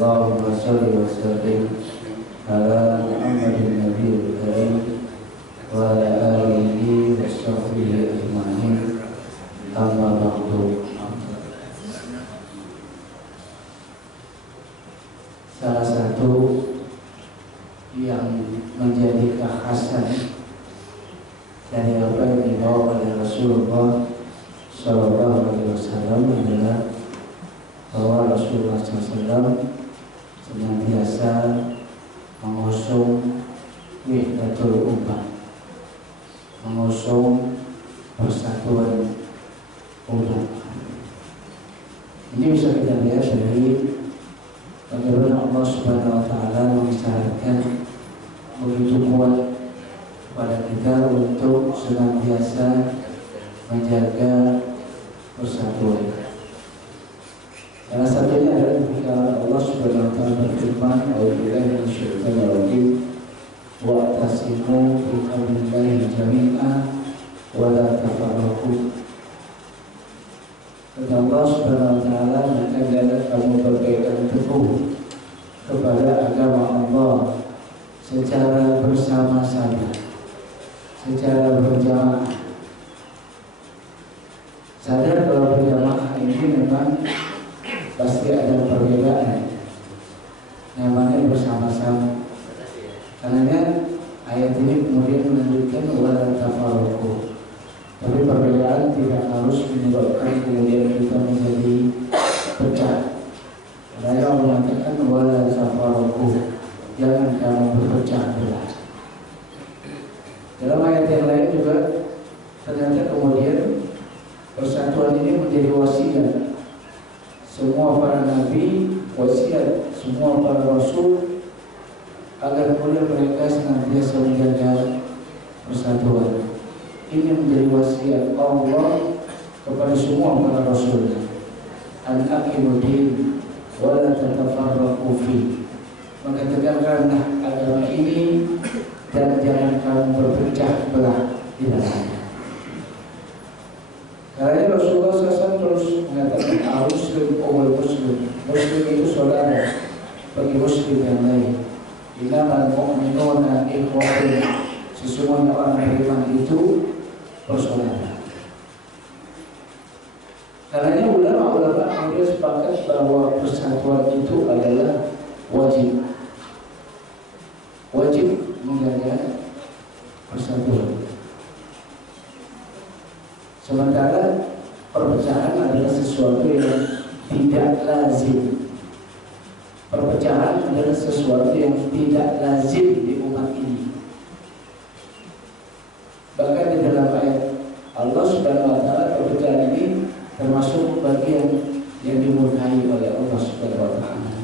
Allahumma sholli wa sallim ala Muhammadin nabiyil karim wa ala alihi wa sahbihi ajma'in. Amma ba'du. Salah satu yang menjadi kekhasan dari apa yang dibawa oleh Rasulullah Sallallahu Alaihi Wasallam adalah bahwa Rasulullah SAW senantiasa mengusung wahdatul ummah, mengusung persatuan umat. Ini bisa kita lihat dari bagaimana Allah Subhanahu Wa Taala mengisyaratkan begitu kuat kepada kita untuk senantiasa menjaga persatuan. Salah satunya adalah ketika Allah Subhanahu Wa Taala berfirman, "A'udzubillahi minasyaitonir rajim, wa'tasimu bihablillahi jami'an wa la tafarraqu." Kata Allah Subhanahu Wa Taala, "Maka hendaklah kamu berpegang teguh kepada agama Allah secara bersama-sama, secara berjamaah." Sadar kalau berjamaah ini memang pasti ada perbedaan, namanya bersama-sama. Karena ayat ini kemudian melanjutkan wala tafarraqu. Tapi perbedaan tidak harus menyebabkan kemudian kita menjadi pecah. Karena Allah mengatakan wala tafarraqu, jangan kamu berpecah belah. Dalam ayat yang lain juga ternyata kemudian persatuan ini menjadi wasiat semua para nabi, wasiat semua para rasul, agar kemudian mereka senantiasa menjaga persatuan. Ini menjadi wasiat Allah kepada semua para rasul. An aqimuddin wa la tatafarraqu fi. Maka tegakkanlah agama ini dan jangan kamu berpecah belah di dalamnya. Karena Rasulullah SAW terus mengatakan al-muslim umul muslim. Muslim itu saudara bagi muslim yang lain. Innamal mu'minuna ikhwatun. Sesungguhnya orang beriman itu bersaudara. Karena ulama-ulama kemudian sepakat bahwa persatuan itu adalah wajib. Wajib menjaga persatuan. Sementara perpecahan adalah sesuatu yang tidak lazim. Perpecahan adalah sesuatu yang tidak lazim di umat ini. Bahkan di dalam ayat Allah Subhanahu Wa Taala, perpecahan ini termasuk bagian yang dimurkai oleh Allah Subhanahu Wa Taala.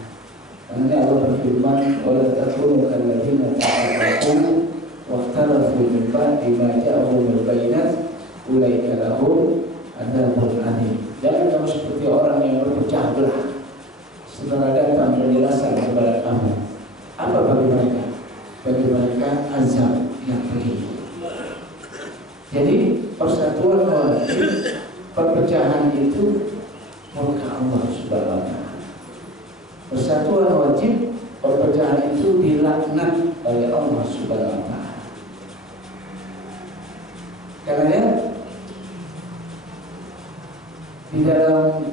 Karena Allah berfirman, "Wala takunu kalladzina tafarraqu wakhtalafu min ba'di ma ja'ahumul bayyinat." Ulaika lahum adzabun alim. Jangan kamu seperti orang yang berpecah belah setelah datang penjelasan kepada kamu. Apa bagi mereka? Bagi mereka azab yang pedih. Jadi persatuan wajib, perpecahan itu murka Allah Subhanahu Wa Taala. Persatuan wajib, perpecahan itu dilaknat oleh Allah Subhanahu Wa Taala. Karena di dalam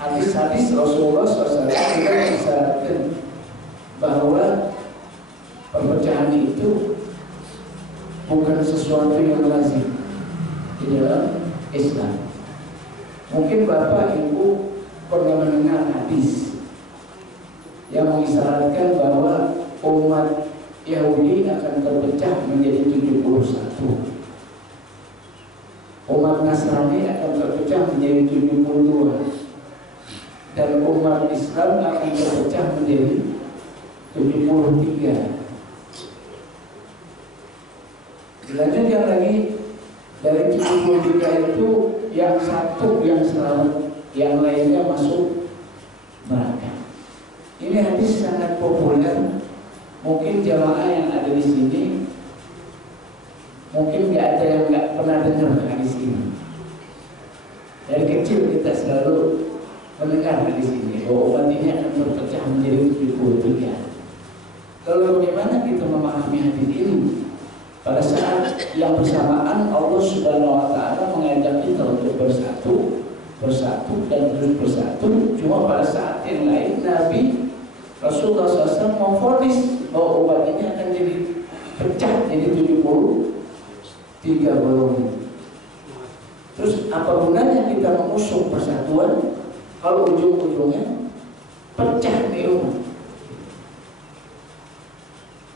hadis-hadis Rasulullah SAW juga mengisyaratkan bahwa perpecahan itu bukan sesuatu yang lazim di dalam Islam. Mungkin Bapak Ibu pernah mendengar hadis yang mengisyaratkan bahwa umat Yahudi akan terpecah menjadi 71. Umat Nasrani akan terpecah menjadi 72, dan umat Islam akan terpecah menjadi 73. Dilanjutkan lagi, dari 73 itu yang satu yang selamat, yang lainnya masuk neraka. Ini hadis sangat populer. Mungkin jamaah yang ada di sini mungkin nggak ada yang nggak pernah dengar hadis ini. Dari kecil kita selalu mendengar hadis ini bahwa umat ini akan hadis ini. Pada saat yang bersamaan Allah Subhanahu wa taala mengajak kita untuk bersatu dan terus bersatu. Cuma pada saat yang lain Nabi Rasulullah SAW memvonis bahwa umat ini akan jadi pecah jadi 73 golongan. Terus apa gunanya kita mengusung persatuan kalau ujung-ujungnya pecah nih umat?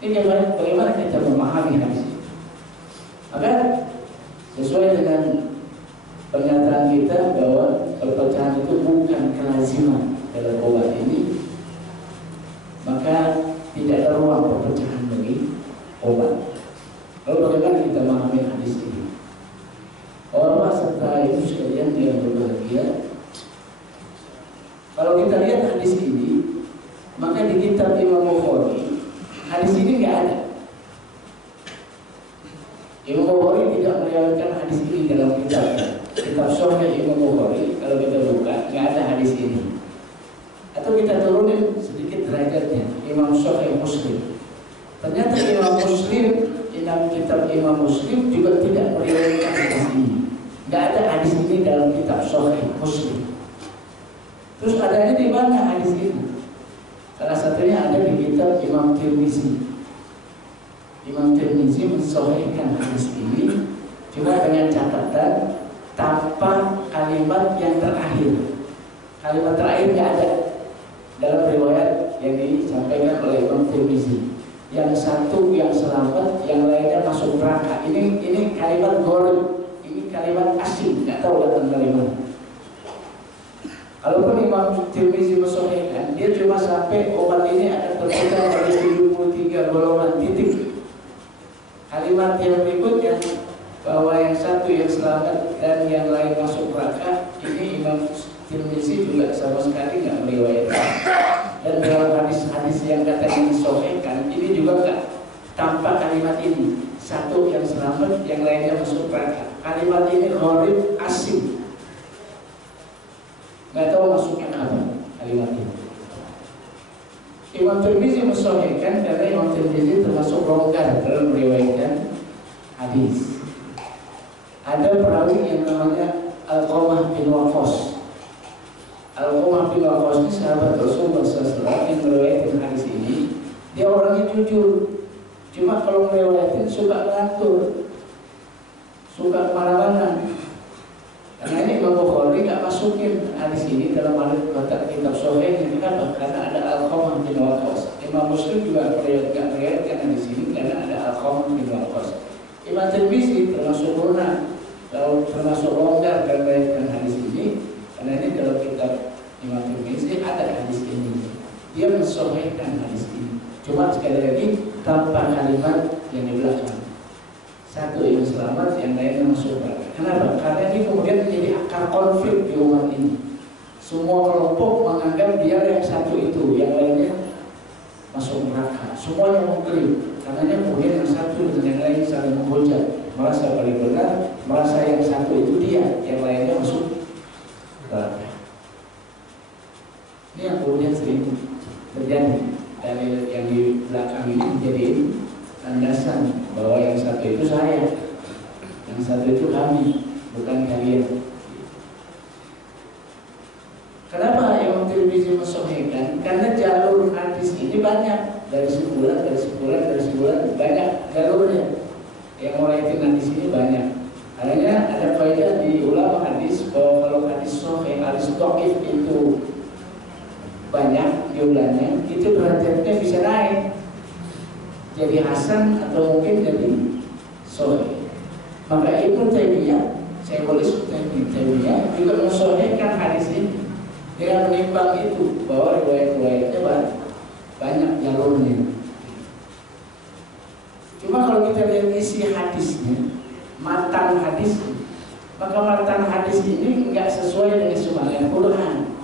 Ini bagaimana kita memahami hadis ini? Maka sesuai dengan pernyataan kita bahwa perpecahan itu bukan kelaziman dalam umat ini, maka tidak ada ruang perpecahan bagi umat. Lalu bagaimana kita memahami hadis ini? Orang serta ibu sekalian yang berbahagia, kalau kita lihat hadis ini, maka di kitab Imam Bukhari hadis ini nggak ada. Imam Bukhari tidak meriwayatkan hadis ini dalam kitab Sahih Imam Bukhari. Kalau kita buka, nggak ada hadis ini. Atau kita turunin sedikit derajatnya, Imam Sahih Muslim. Ternyata Imam Muslim dalam kitab Imam Muslim juga tidak meriwayatkan hadis ini. Nggak ada hadis ini dalam kitab Sahih Muslim. Terus adanya di mana hadis ini? Salah satunya ada di kitab Imam Tirmizi. Imam Tirmizi mensahihkan hadis ini cuma dengan catatan tanpa kalimat yang terakhir. Kalimat terakhir nggak ada dalam riwayat yang disampaikan oleh Imam Tirmizi. Yang satu yang selamat, yang lainnya masuk neraka. Ini kalimat gharib. Kalimat asing, nggak tahu datang dari mana. Kalaupun Imam Tirmizi mensahihkan, dia cuma sampai umat ini akan terpecah dari 73 golongan titik. Kalimat yang berikutnya bahwa yang satu yang selamat dan yang lain masuk neraka, ini Imam Tirmizi juga sama sekali nggak meriwayatkan. Dan dalam hadis-hadis yang katanya disahihkan, ini juga nggak tanpa kalimat ini. Satu yang selamat, yang lainnya masuk neraka. Kalimat ini gharib, asing, nggak tahu masuknya apa kalimat ini. Imam Tirmizi mensahihkan karena Imam Tirmizi termasuk longgar dalam meriwayatkan hadis. Ada perawi yang namanya Alqamah bin Waqqas. Alqamah bin Waqqas ini sahabat Rasulullah SAW yang meriwayatkan hadis ini. Dia orangnya jujur, cuma kalau meriwayatkan suka ngatur, suka kemana-mana. Karena ini Imam Bukhari nggak masukin hadis ini dalam kitab Sahih. Kenapa? Karena ada Alqamah bin Waqqas. Imam Muslim juga meriwayatkan hadis ini karena ada Alqamah bin Waqqas. Imam Tirmizi termasuk termasuk longgar dalam meriwayatkan hadis ini karena ini dalam kitab Imam Tirmizi ada hadis ini. Dia mensahihkan hadis ini. Cuma sekali lagi tanpa kalimat yang di belakang. Satu yang selamat, yang lainnya masuk neraka. Kenapa? Karena ini kemudian menjadi akar konflik di umat ini. Semua kelompok menganggap dia yang satu itu, yang lainnya masuk neraka. Semuanya mengklaim. Karena kemudian yang satu dan yang lain saling menghujat, merasa paling benar, merasa yang satu itu dia, yang lainnya masuk neraka. Ini yang kemudian sering terjadi. Dalil yang di belakang ini menjadi landasan bahwa yang satu itu saya, yang satu itu kami, bukan kalian. Kenapa Imam Tirmizi mensahihkan? Karena jalur hadis ini banyak, dari sebulan banyak jalurnya. Yang meriwayatkan hadis ini banyak. Akhirnya ada faedah di ulama hadis bahwa kalau hadis sahih, hadis dhaif itu banyak jumlahnya, itu derajatnya bisa naik jadi hasan atau mungkin jadi sahih. Maka Ibnu Taimiyah, Syekhul Islam Ibnu Taimiyah juga mensahihkan hadis ini dengan menimbang itu bahwa riwayat-riwayatnya banyak jalurnya. Cuma kalau kita lihat isi hadisnya, matan hadisnya, maka matan hadis ini enggak sesuai dengan semangat Quran.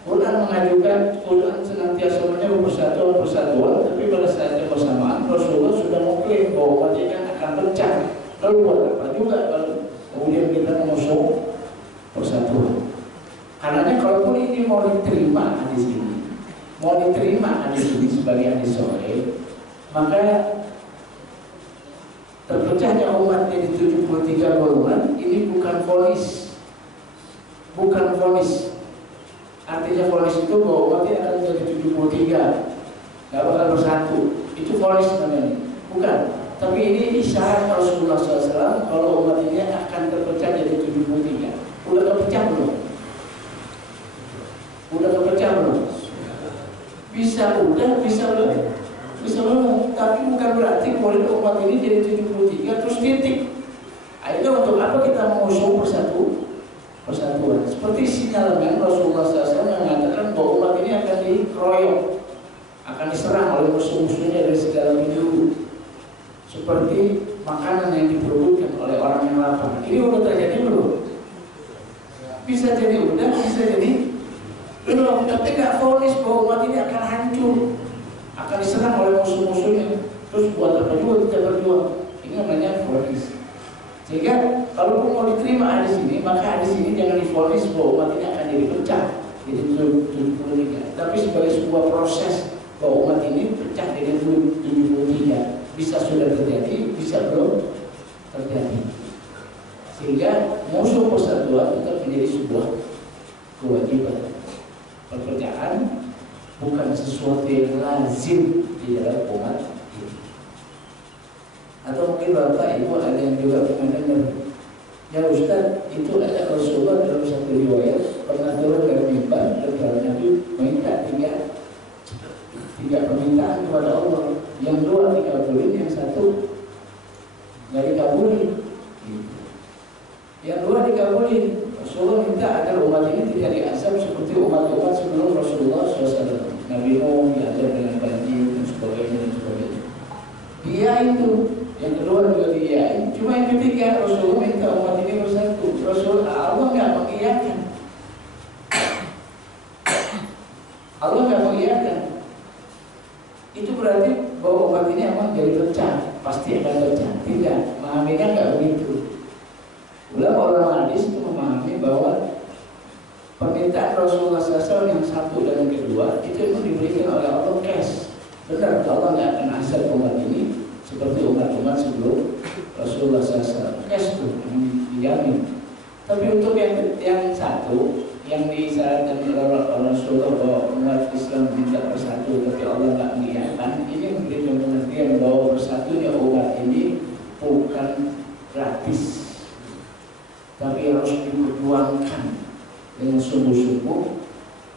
Quran mengajukan, Quran senantiasa menyebut persatuan, tapi pada saat yang bersamaan Rasulullah sudah mengklaim bahwa umat ini akan pecah. Lalu buat apa juga kalau kemudian kita mengusung persatuan? Karena kalaupun ini mau diterima hadis ini sebagai hadis sahih, Maka terpecahnya umat jadi 73 golongan ini bukan vonis. Bukan vonis. Artinya vonis itu bahwa umat ini akan menjadi 73, nggak bakal bersatu. Itu vonis namanya. Bukan. Tapi ini isyarat Rasulullah SAW kalau umat ini akan terpecah jadi 73. Udah terpecah belum? Udah terpecah belum? Bisa udah, bisa belum? Bisa belum? Tapi bukan berarti boleh umat ini jadi 73 terus titik. Akhirnya untuk apa kita mengusung persatuan? Seperti sinyalemen Rasulullah SAW mengatakan bahwa umat ini akan dikeroyok, akan diserang oleh musuh-musuhnya dari segala penjuru, seperti makanan yang diperebutkan oleh orang yang lapar. Ini udah terjadi belum? Bisa jadi udah, bisa jadi belum. Tapi nggak vonis bahwa umat ini akan hancur, akan diserang oleh musuh-musuhnya. Terus buat apa juga kita berjuang? Ini namanya vonis. Sehingga kalau mau diterima hadis ini, maka hadis ini jangan divonis bahwa umat ini akan jadi pecah, jadi 73. Tapi sebagai sebuah proses bahwa umat ini pecah jadi 73. Bisa sudah terjadi, bisa belum terjadi. Sehingga musuh persatuan tetap menjadi sebuah kewajiban. Perpecahan bukan sesuatu yang lazim di dalam umat ini. Atau mungkin Bapak Ibu ada yang juga pernah dengar, ya Ustaz, itu ada Rasulullah dalam satu riwayat pernah turun dari mimbar dan Nabi minta tiga permintaan kepada Allah. Yang dua dikabulin, yang satu nggak dikabulin. Yang dua dikabulin. Rasulullah minta agar umat ini tidak diazab seperti umat-umat sebelum Rasulullah SAW. Nabi Nuh diazab dengan banjir dan sebagainya. Dia itu, yang kedua juga dia. Cuma yang ketiga Rasulullah minta umat ini bersatu. Allah nggak mengiyakan. Allah nggak mengiyakan. Itu berarti bahwa umat ini emang jadi pecah, pasti akan pecah. Tidak, memahaminya nggak begitu. Ulama hadis itu memahami bahwa permintaan Rasulullah SAW yang satu dan yang kedua itu diberikan oleh Allah cash. Benar, Allah nggak akan azab umat ini seperti umat-umat sebelum Rasulullah SAW. Cash itu dijamin. Tapi untuk yang satu, yang disyaratkan oleh Rasulullah bahwa umat Islam tidak bersatu tapi Allah nggak mengiyakan, ini memberikan pengertian bahwa bersatunya umat ini bukan gratis, tapi harus diperjuangkan dengan sungguh-sungguh,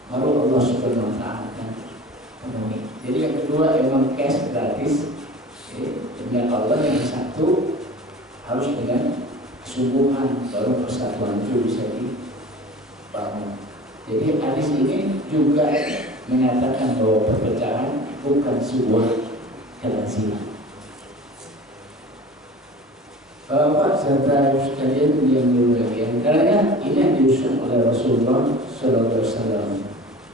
baru Allah Subhanahu wa Ta'ala akan penuhi. Jadi yang kedua emang cash gratis, dengan Allah. Yang satu harus dengan kesungguhan, baru persatuan itu bisa dibangun. Jadi hadis ini juga menyatakan bahwa perpecahan bukan sebuah kelaziman. Bapak serta sekalian yang berbahagia, karena ini yang diusung oleh Rasulullah SAW,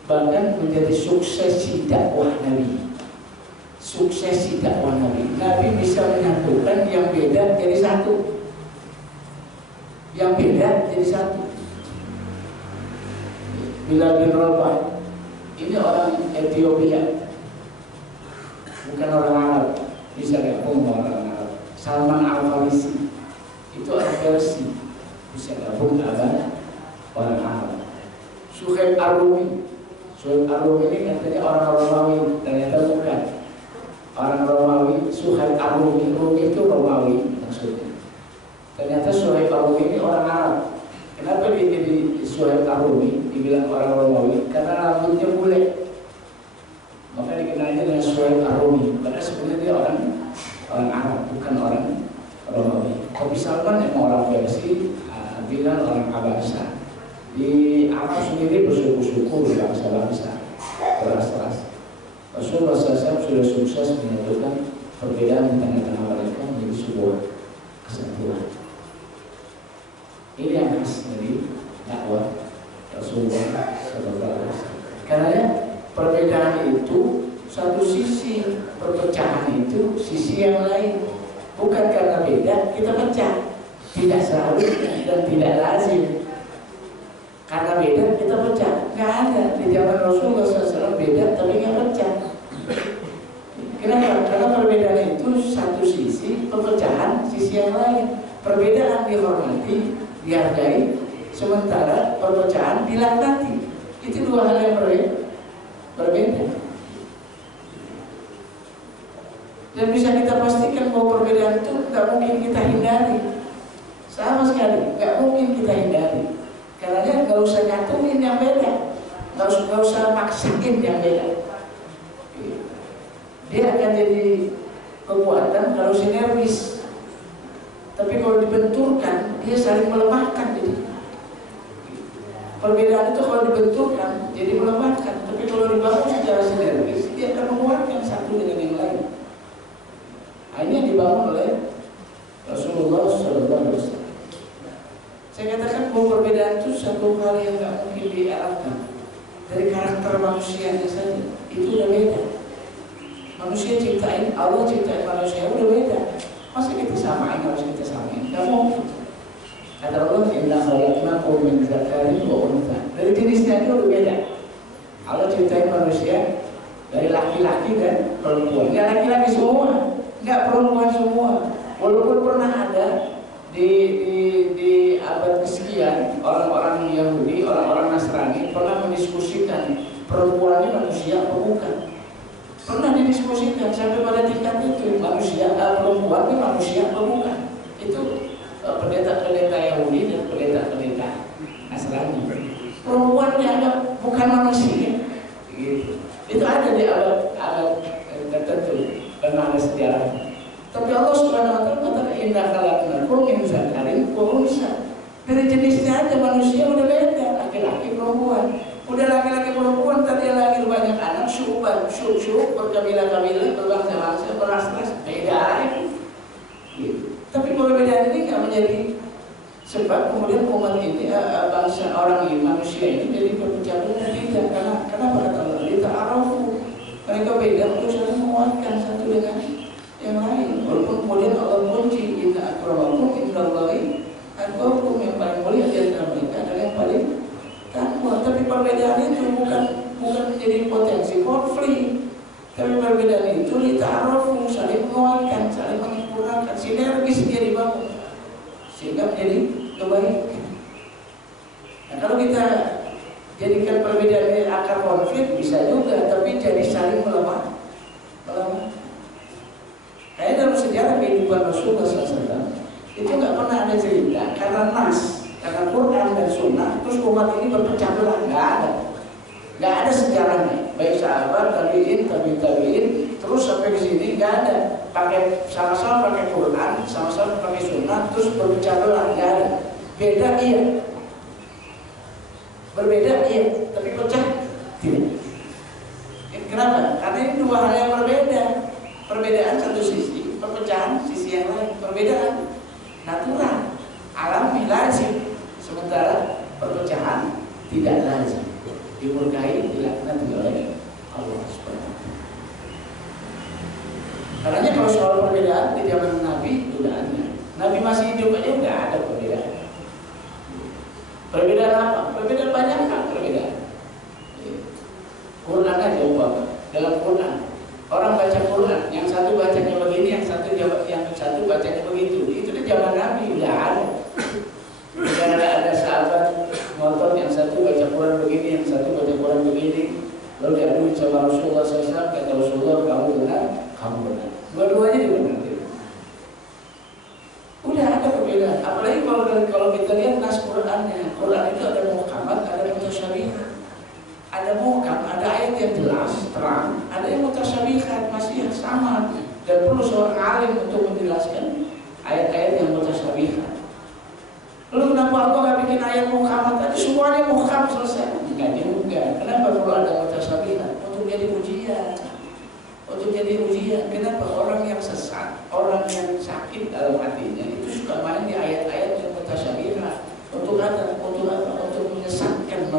bahkan menjadi suksesi dakwah Nabi. Suksesi dakwah Nabi. Nabi bisa menyatukan yang beda jadi satu, yang beda jadi satu. Bilal bin Rabah ini orang Ethiopia, bukan orang Arab. Bisa gabung orang Arab. Salman Al-Farisi itu orang Persia, bisa gabung dengan orang Arab. Suhaib Ar-Rumi ini katanya orang Romawi, ternyata bukan orang Romawi. Suhaib Ar-Rumi itu Romawi maksudnya. Ternyata Suhaib Ar-Rumi ini orang Arab. Kenapa dia jadi Suhaib Ar-Rumi dibilang orang Romawi? Karena rambutnya bule, maka dikenalnya dengan Suhaib Ar-Rumi. Karena sebenarnya dia orang Arab, bukan orang Romawi. Tapi Salman emang orang Persia, Bilal orang Abbasah. Di Arab sendiri bersuku-suku, berbangsa-bangsa, beras-ras. Rasulullah SAW sudah sukses menyatukan perbedaan di tengah-tengah mereka menjadi sebuah kesatuan. Ini yang khas dari dakwah Rasulullah SAW. Karena perbedaan itu satu sisi, perpecahan itu sisi yang lain. Bukan karena beda kita pecah, tidak seharusnya dan tidak lazim. Karena beda kita pecah, nggak ada. Di zaman Rasulullah SAW beda tapi nggak pecah. Kenapa? Karena perbedaan satu sisi, perpecahan sisi yang lain. Perbedaan dihormati, dihargai, sementara perpecahan dilaknati. Itu dua hal yang berbeda. Dan bisa kita pastikan bahwa perbedaan itu nggak mungkin kita hindari, sama sekali nggak mungkin kita hindari. Karena nggak usah nyatuin yang beda, nggak usah maksain yang beda. Dia akan jadi kekuatan kalau sinergis. Tapi kalau dibenturkan, dia saling melemahkan. Jadi perbedaan itu kalau dibenturkan jadi melemahkan. Tapi kalau dibangun secara sinergis, dia akan menguatkan satu dengan yang lain. Ini yang dibangun oleh Rasulullah SAW. Saya katakan bahwa perbedaan itu satu hal yang nggak mungkin diarahkan. Dari karakter manusianya saja itu udah beda. Manusia ciptain, Allah ciptain manusia udah beda. Masa kita samain, harus kita samain? Nggak mungkin. Kata Allah, inna khalaqnakum min dzakarin wa untha. Dari jenisnya itu udah beda. Allah ciptain manusia dari laki-laki dan perempuan. Nggak laki-laki semua, nggak perempuan semua. Walaupun pernah ada di abad kesekian orang-orang Yahudi, orang-orang Nasrani pernah mendiskusikan perempuannya manusia atau bukan. Pernah didiskusikan sampai pada tingkat itu, manusia perempuan ini manusia atau bukan. Itu pendeta-pendeta Yahudi dan pendeta-pendeta Nasrani. Perempuan dianggap bukan manusia. Gitu. Itu ada di abad tertentu, pernah ada sejarah. Tapi Allah Subhanahu wa taala kata inna khalaqnakum min dzakarin wa untha. Dari jenisnya aja manusia udah beda, laki-laki perempuan. Udah laki-laki perempuan tadi lahir banyak anak, syuk berkabilah-kabilah, berbangsa-bangsa, beras-ras, beda itu. Tapi perbedaan ini nggak menjadi sebab kemudian umat ini, bangsa orang ini, manusia ini jadi berpecah belah. Tidak, karena kenapa kata Allah? Ta'arufu. Mereka beda untuk saling menguatkan satu dengan yang lain. Walaupun kemudian Allah kunci inna akramakum indallahi atqakum, yang paling mulia di antara mereka adalah yang paling takwa. Tapi perbedaan itu bukan menjadi potensi konflik. Tapi perbedaan itu dita'arufu, saling menguatkan, saling menyempurnakan, sinergis dia dibangun sehingga menjadi kebaikan. Nah, kalau kita jadikan perbedaan ini akar konflik bisa juga, tapi jadi saling melemah. Kayak dalam sejarah kehidupan Rasulullah SAW itu nggak pernah ada cerita karena nas, karena Quran dan Sunnah terus umat ini berpecah belah, nggak ada sejarahnya. Baik sahabat, tabiin, terus sampai di sini nggak ada. Pakai sama-sama pakai Quran, sama-sama pakai Sunnah, terus berpecah belah, nggak ada. Beda iya, berbeda iya, tapi pecah tidak. Kenapa? Karena ini dua hal yang berbeda. Perbedaan satu sisi, perpecahan sisi yang lain. Perbedaan natural, alami, lazim. Sementara perpecahan tidak lazim, dimurkai, dilaknati oleh Allah Subhanahu wa taala. Karena kalau soal perbedaan di zaman Nabi sudah ada. Nabi masih hidup aja nggak ada perbedaan. Perbedaan apa? Perbedaan banyak kan perbedaan. Quran aja umpama. Dalam Quran orang baca Quran, yang satu bacanya begini, yang satu bacanya begitu. Itu di zaman Nabi udah ada. Dan ada sahabat ngotot, yang satu baca Quran begini, yang satu baca Quran begini. Lalu diaduin sama Rasulullah SAW, kata Rasulullah, kamu benar, kamu benar. Dua-duanya benar. Udah ada perbedaan. Apalagi kalau kita lihat nas Qurannya, Quran itu ada muhkamat, ada mutasyabihat. Ada muhkam, ada ayat yang jelas, terang, ada yang mutasyabihat, masih yang sama. Dan perlu seorang alim untuk menjelaskan ayat-ayat yang mutasyabihat. Lalu kenapa Allah nggak bikin ayat muhkamat tadi semuanya muhkam selesai? Enggak juga. Kenapa perlu ada mutasyabihat? Untuk jadi ujian. Untuk jadi ujian. Kenapa orang yang sesat, orang yang sakit dalam hatinya itu suka main di ayat-ayat yang mutasyabihat? Untuk apa? Untuk menyesatkan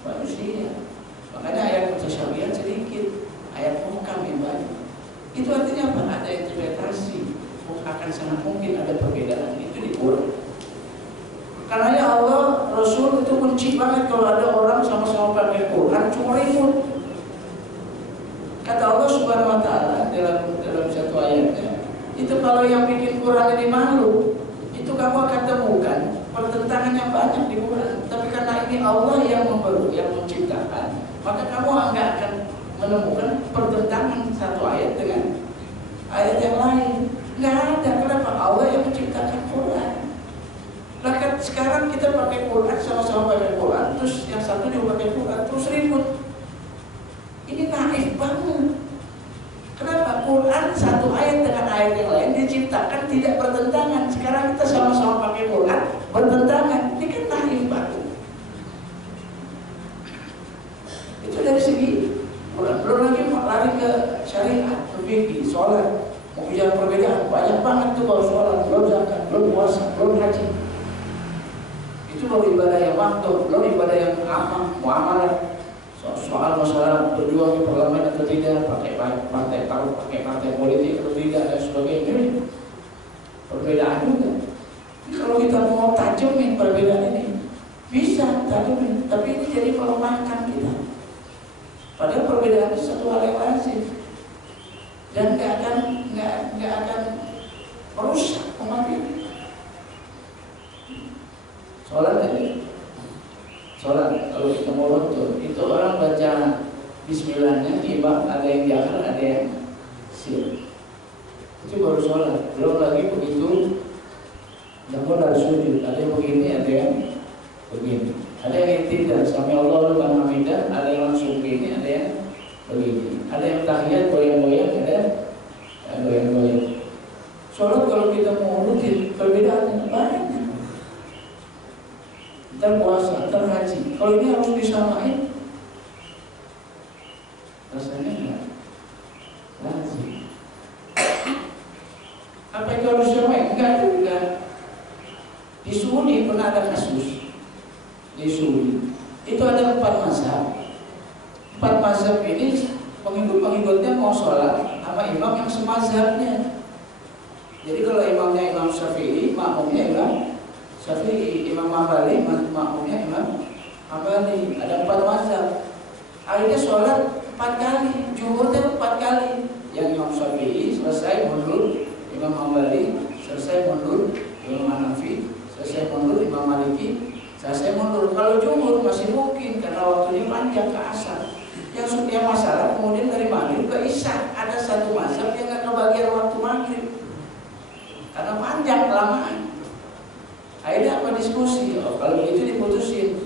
manusia. Makanya ayat mutasyabihat sedikit, ayat muhkam yang banyak. Itu artinya apa? Ada interpretasi. Akan sangat mungkin ada perbedaan itu di Quran. Karena ya Allah, Rasul itu benci banget kalau ada orang sama-sama pakai Quran cuma ribut. Kata Allah Subhanahu wa taala dalam satu ayatnya, maka kamu nggak akan menemukan pertentangan satu ayat dengan ayat yang lain. Nggak ada. Kenapa? Allah yang menciptakan Quran. Nah kan sekarang kita pakai Quran, sama-sama pakai Quran, terus yang satu juga pakai Quran, terus ribut. Ini naif banget. Kenapa? Quran satu ayat dengan ayat yang lain diciptakan tidak bertentangan. Sekarang kita sama-sama pakai Quran, bertentangan. Ini kan naif banget. Itu dari segi Quran. Belum lagi lari ke syariat, ke fikih, sholat. Mau bicara perbedaan, banyak banget tuh baru sholat, belum zakat, belum puasa, belum haji. Itu baru ibadah yang waktu, belum ibadah yang muamalah. Soal masalah berjuang di parlemen atau tidak, pakai partai politik atau tidak dan sebagainya, perbedaan juga. Jadi kalau kita mau tajamin perbedaan ini, bisa tajamin, tapi ini jadi melemahkan kita. Padahal perbedaan itu satu hal yang lazim dan nggak akan merusak umat ini. Sholat tadi. Sholat, kalau kita mau runtuh, itu orang baca bismillahnya, imam ada yang jahar, ada yang sir. Itu baru sholat. Belum lagi begitu, namun harus sujud. Ada yang begini, ada yang begini. Ada yang tidak, sami Allah liman hamidah, ada yang langsung begini, ada yang begini. Ada yang tahiyat, goyang-goyang, ada yang goyang-goyang. Sholat kalau kita mau rutin, perbedaannya banyak. Ntar puasa, ntar haji. Kalau ini harus disamain, rasanya enggak lazim. Apa itu harus disamain? Enggak juga. Di Suni pernah ada kasus. Di Suni itu ada 4 mazhab. 4 mazhab ini pengikut-pengikutnya mau sholat sama imam yang semazhabnya. Jadi kalau imamnya Imam Syafi'i, makmumnya Imam Syafi'i, Imam Hambali, makmumnya Imam Hambali. Ada 4 mazhab. Akhirnya sholat 4 kali, zuhurnya 4 kali. Yang Imam Syafi'i selesai mundur, Imam Hambali selesai mundur, Imam Hanafi selesai mundur, Imam Maliki selesai mundur. Kalau zuhur masih mungkin karena waktunya panjang ke asar. Yang masalah kemudian dari maghrib ke isya ada satu mazhab yang nggak kebagian waktu maghrib karena panjang kelamaan. Akhirnya apa diskusi? Oh, kalau itu diputusin.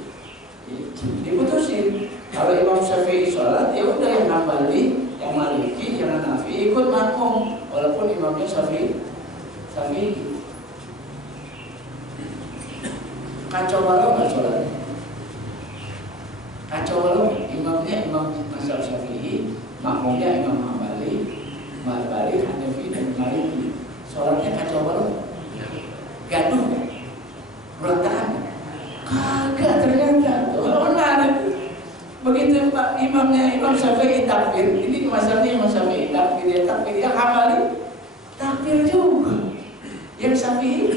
Kalau Imam Syafi'i sholat, ya udah yang Hambali, yang Maliki, yang Hanafi ikut makmum, walaupun imamnya Syafi'i. Kacau balau nggak sholat? Kacau balau. Imamnya Imam mazhab Syafi'i, makmumnya Imam Hambali, Hanafi dan Maliki. Sholatnya kacau balau. Gaduh. Berantakan. Kagak ternyata. Benar. Begitu Pak imamnya Imam Syafi'i takbir, ini mazhabnya Imam Syafi'i takbir, yang Hambali takbir juga. Yang Syafi'i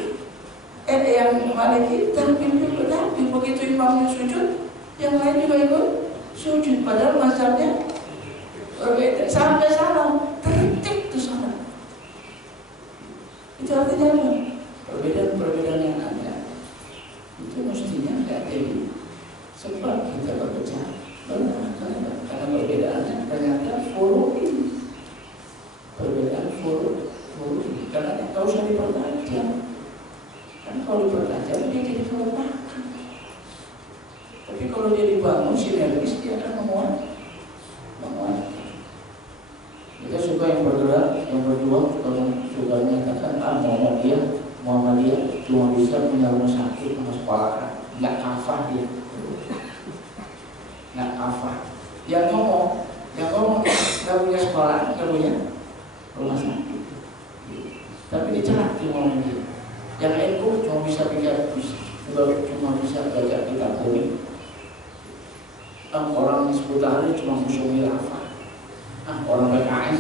yang Maliki takbir juga takbir. Begitu imamnya sujud, yang lain juga ikut sujud. Padahal mazhabnya berbeda. Sampai salam, tertib tuh salam. Itu artinya apa? Perbedaan yang ada itu mestinya nggak jadi sebab kita berpecah belah karena perbedaannya ternyata perbedaan karena nggak usah dipertajam, karena kalau dipertajam dia jadi melemahkan. Tapi kalau dia dibangun sinergis dia akan menguat. Kita suka yang bergerak, yang berjuang, suka menyatakan Muhammadiyah cuma bisa punya rumah sakit sama sekolah, nggak kafah dia, nggak kafah. Yang ngomong nggak punya sekolah, nggak punya rumah sakit, tapi dicerak cuma ngomong dia. Yang NU cuma bisa cuma bisa baca kitab kuning. Orang Hizbut Tahrir cuma musuh khilafah. Orang PKS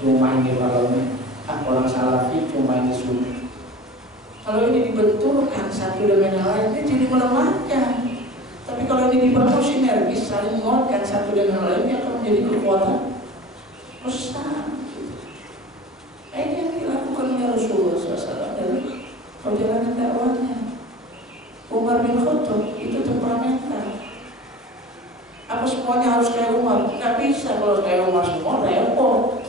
cuma main di parlemen. Orang Salafi cuma main di sunni. Kalau ini dibenturkan satu dengan yang lain, ini jadi melemahkan. Tapi kalau ini dibangun sinergis, saling menguatkan satu dengan yang lain, akan menjadi kekuatan besar. Ini yang dilakukan oleh Rasulullah SAW dari perjalanan dakwahnya. Umar bin Khattab itu temperamental. Apa semuanya harus kayak Umar? Nggak bisa. Kalau kayak Umar semua repot.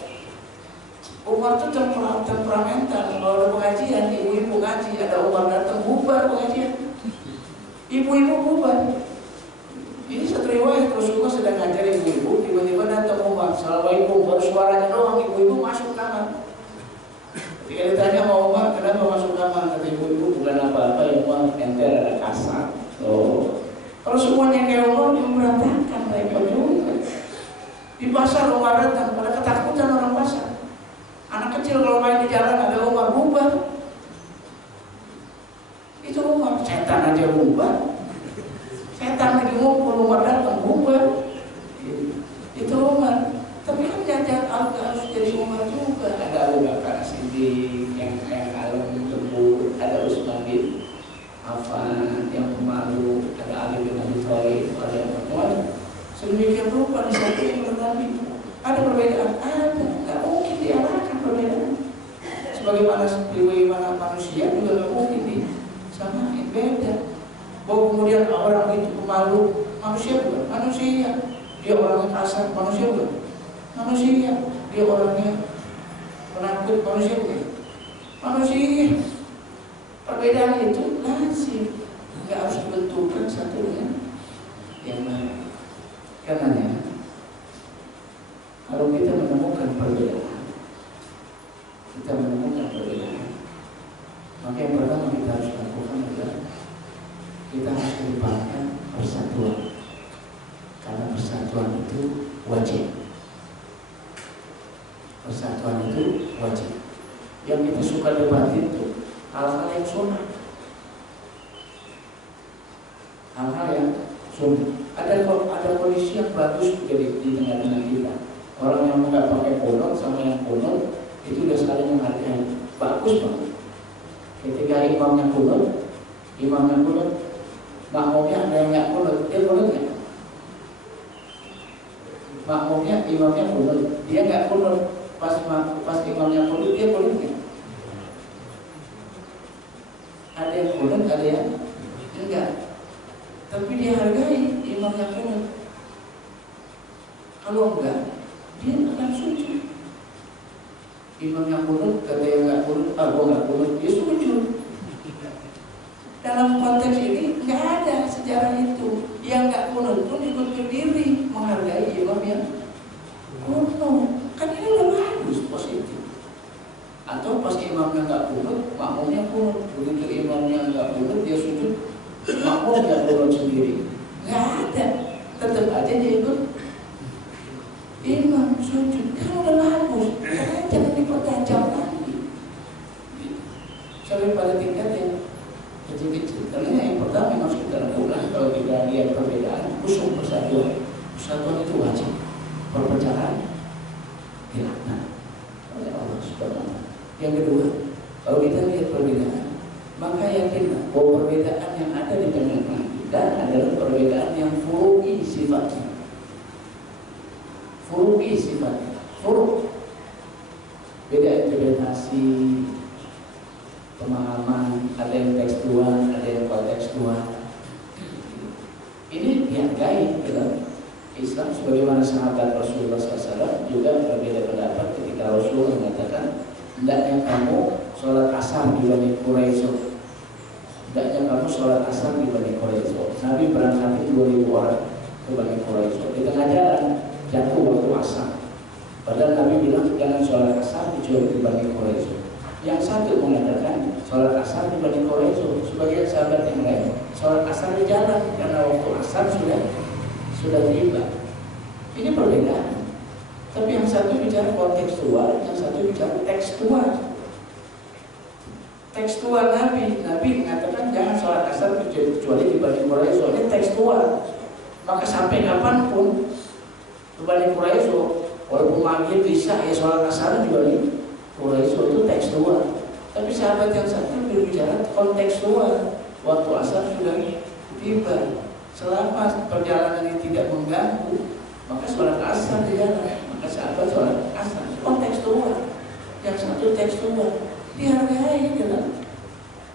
Umar itu temperamental. Kalau ada pengajian, ibu-ibu ngaji, ada Umar datang, bubar pengajian. Ibu-ibu bubar. Ini satu riwayat Rasulullah sedang ngajar ibu-ibu, tiba-tiba datang Umar, Assalamualaikum, baru suaranya doang, ibu-ibu masuk kamar. Ketika ditanya sama Umar, kenapa masuk kamar? Kata ibu-ibu, bukan apa-apa ya Umar, ente ada kasar. Oh, kalau semuanya kayak Umar, dia berantakan, repot juga. Di pasar Umar datang, pada ketakutan orang pasar. Anak kecil kalau main di jalan ada Umar bubar. Itu Umar, setan aja bubar. Setan lagi ngumpul, Umar datang bubar. Itu Umar. Tapi kan jajan harus jadi Umar juga. Ada Abu Bakar Siddiq yang kalem lembut, ada Utsman bin Affan yang pemalu, ada Ali bin Abi Thalib, ada yang berkuat. Sedemikian rupa di satu yang bernabi. Ada perbedaan, ada. Nggak mungkin diarahkan perbedaan. Sebagaimana manusia juga nggak mungkin disamain, beda. Bahwa kemudian orang itu pemalu, manusia bukan? Manusia. Dia orangnya kasar, manusia bukan? Manusia. Dia orangnya penakut, manusia bukan? Manusia. Perbedaan itu lazim. Nggak harus dibentukkan satu dengan yang lain. Karenanya, kalau kita menemukan perbedaan, maka yang pertama kita harus lakukan adalah kita harus kedepankan persatuan, karena persatuan itu wajib. Persatuan itu wajib. Yang kita suka debat itu hal-hal yang sunnah, hal-hal yang sunnah. Ada kondisi yang bagus di tengah-tengah kita. Orang yang nggak pakai kunut sama yang kunut itu udah saling menghargai, bagus banget. Ketika imamnya kunut, makmumnya ada yang nggak kunut, dia kunut nggak? Makmumnya, imamnya kunut, dia nggak kunut. Pas imamnya kunut, dia kunut nggak? Ada yang kunut, ada yang enggak. Tapi dia hargai imamnya kunut. Kalau enggak, dia akan sujud. Imamnya kunut, kata yang nggak kunut, gua nggak kunut, dia sujud. Dalam konteks ini nggak ada sejarah itu. Yang nggak kunut pun ikut berdiri menghargai imam yang kunut. Kan ini udah bagus, positif. Atau pas imamnya nggak kunut, makmumnya kunut. Begitu imamnya nggak kunut, dia sujud, makmumnya kunut sendiri. Nggak ada, tetap aja dia ikut imam sujud. Kan udah bagus, karena jangan dipertajam lagi sampai pada tingkat yang kecil-kecil. Karena yang pertama yang harus kita lakukan kalau kita lihat perbedaan, usul persatuan. Persatuan itu wajib, perpecahan dilaknat oleh Allah Subhanahu. Yang kedua, kalau kita lihat perbedaan, maka yakinlah bahwa perbedaan yang ada di tengah-tengah kita adalah perbedaan yang furu'i sifatnya. Furu'i sifatnya, furu'. Beda interpretasi, pemahaman, ada yang tekstual, ada yang kontekstual. Ini dihargai dalam Islam, sebagaimana sahabat Rasulullah SAW juga berbeda pendapat ketika Rasulullah mengatakan, hendaknya kamu sholat asar di Bani Quraisy. Hendaknya kamu sholat asar di Bani Quraisy. Nabi berangkat 2.000 orang ke Bani Quraisy. Di tengah jalan jatuh waktu asar. Padahal Nabi bilang jangan sholat asar kecuali di Bani Quraisy. Yang satu mengatakan sholat asar di Bani Quraisy. Sebagian sahabat yang lain sholat asar di jalan karena waktu asar sudah tiba. Ini perbedaan. Tapi yang satu bicara kontekstual, yang satu bicara tekstual. Tekstual Nabi mengatakan jangan sholat asar kecuali di Bani Quraisy. Soalnya tekstual. Maka sampai kapanpun di Bani Quraisy, walaupun maghrib bisa ya sholat asar di Bani Quraisy, itu tekstual. Tapi sahabat yang satu berbicara kontekstual. Waktu asar sudah tiba. Selama perjalanan ini tidak mengganggu, maka sholat asar di jalan. Maka sahabat sholat asar kontekstual. Yang satu tekstual, dihargai dalam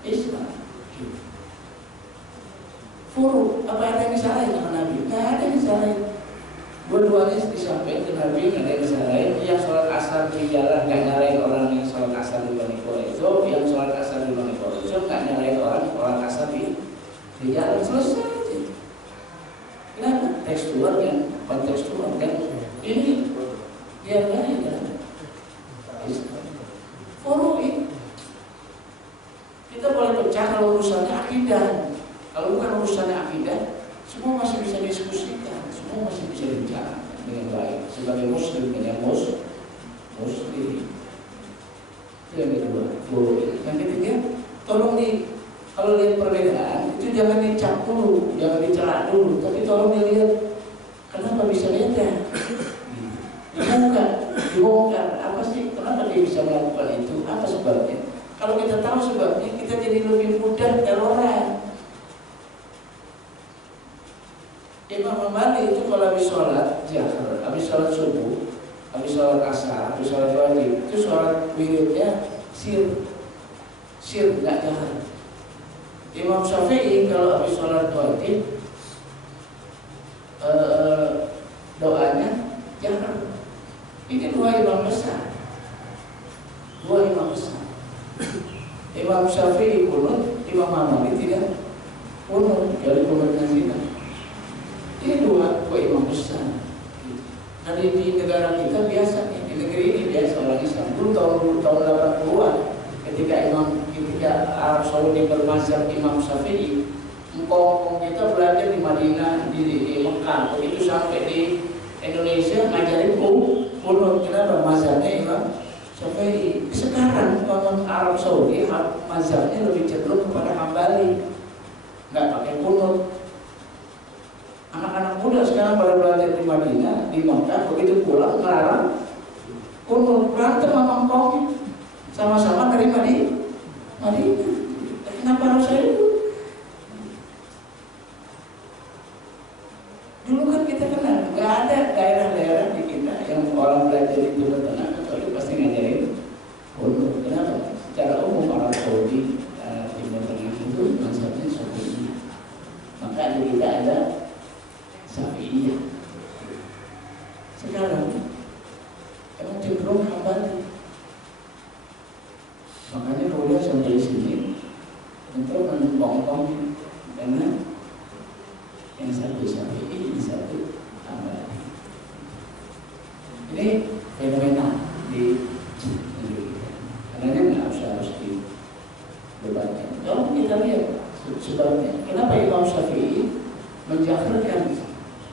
Islam. Furu, apa ada yang disalahin sama Nabi? Nggak ada yang disalahin. sejarah nggak nyalain orang yang sholat asar di Bani Quraizo, yang sholat asar di Bani Quraizo nggak nyalain orang sholat asar di jalan, selesai aja. Kenapa? Tekstual kan, kontekstual kan. Ini dia lain kan. Furui. Kita boleh pecah kalau urusannya akidah. Kalau bukan urusannya akidah, semua masih bisa diskusikan, semua masih bisa bicara dengan baik sebagai muslim dengan muslim. Itu yang kedua. Yang ketiga, tolong kalau lihat perbedaan itu jangan dicap dulu, jangan dicerak dulu, tapi tolong dilihat kenapa bisa beda. Dibongkar apa sih? Kenapa dia bisa melakukan itu? Apa sebabnya? Kalau kita tahu sebabnya, kita jadi lebih mudah terorang. Imam Malik itu kalau habis sholat jahar, habis sholat subuh, habis sholat asar, habis sholat wajib, itu sholat wiridnya sir nggak jahar. Imam Syafi'i kalau habis sholat wajib doanya jahar. Ini dua imam besar. Imam Syafi'i kunut, Imam Malik tidak kunut, dari kunut nazila. Ini dua imam besar. Nah di negara kita biasa, di negeri ini biasa orang Islam. Dulu tahun 80-an ketika Arab Saudi bermazhab Imam Syafi'i, engkong kita belajar di Madinah, di Mekah, begitu sampai di Indonesia ngajarin kunut. Kenapa? Mazhabnya Imam Syafi'i. Sekarang orang Arab Saudi mazhabnya lebih cenderung kepada Hambali, nggak pakai kunut. Anak-anak muda sekarang pada belajar di Madinah, di Mekah, begitu pulang ngelarang kunut, berantem sama engkong, sama-sama dari Madinah. Kenapa harus itu? Dulu kan kita kenal, nggak ada daerah-daerah di kita yang orang belajar di Timur Tengah kecuali pasti ngajarin kunut. Kenapa? Secara umum orang Saudi Timur Tengah itu mazhabnya Syafi'i. Maka di kita ada Syafi'iyah. Sekarang emang cenderung Hambali. Makanya kalau sampai sini untuk membongkong karena yang satu Syafi'i, yang satu Hambali. Ini fenomena di negeri kita. Karena nggak harus didebatkan. Kalau kita lihat sebabnya, kenapa Imam Syafi'i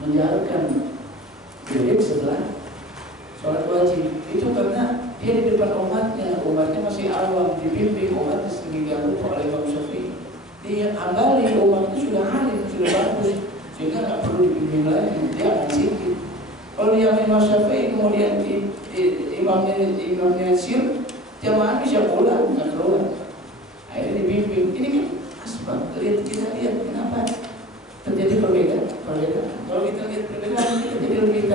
menjaharkan wirid setelah sholat wajib? Itu karena dia di depan umatnya masih awam, dibimbing umatnya sedemikian rupa oleh Imam Syafi'i. Dia Hambali, umatnya sudah alim, sudah bagus, sehingga nggak perlu dibimbing lagi, dia akan sikit. Kalau dia Imam Syafi'i kemudian imamnya sir, jamaah bisa pulang, nggak keluar. Akhirnya dibimbing. Ini kan asbab. Kita lihat kenapa terjadi perbedaan. Kalau kita lihat perbedaan, kita jadi lebih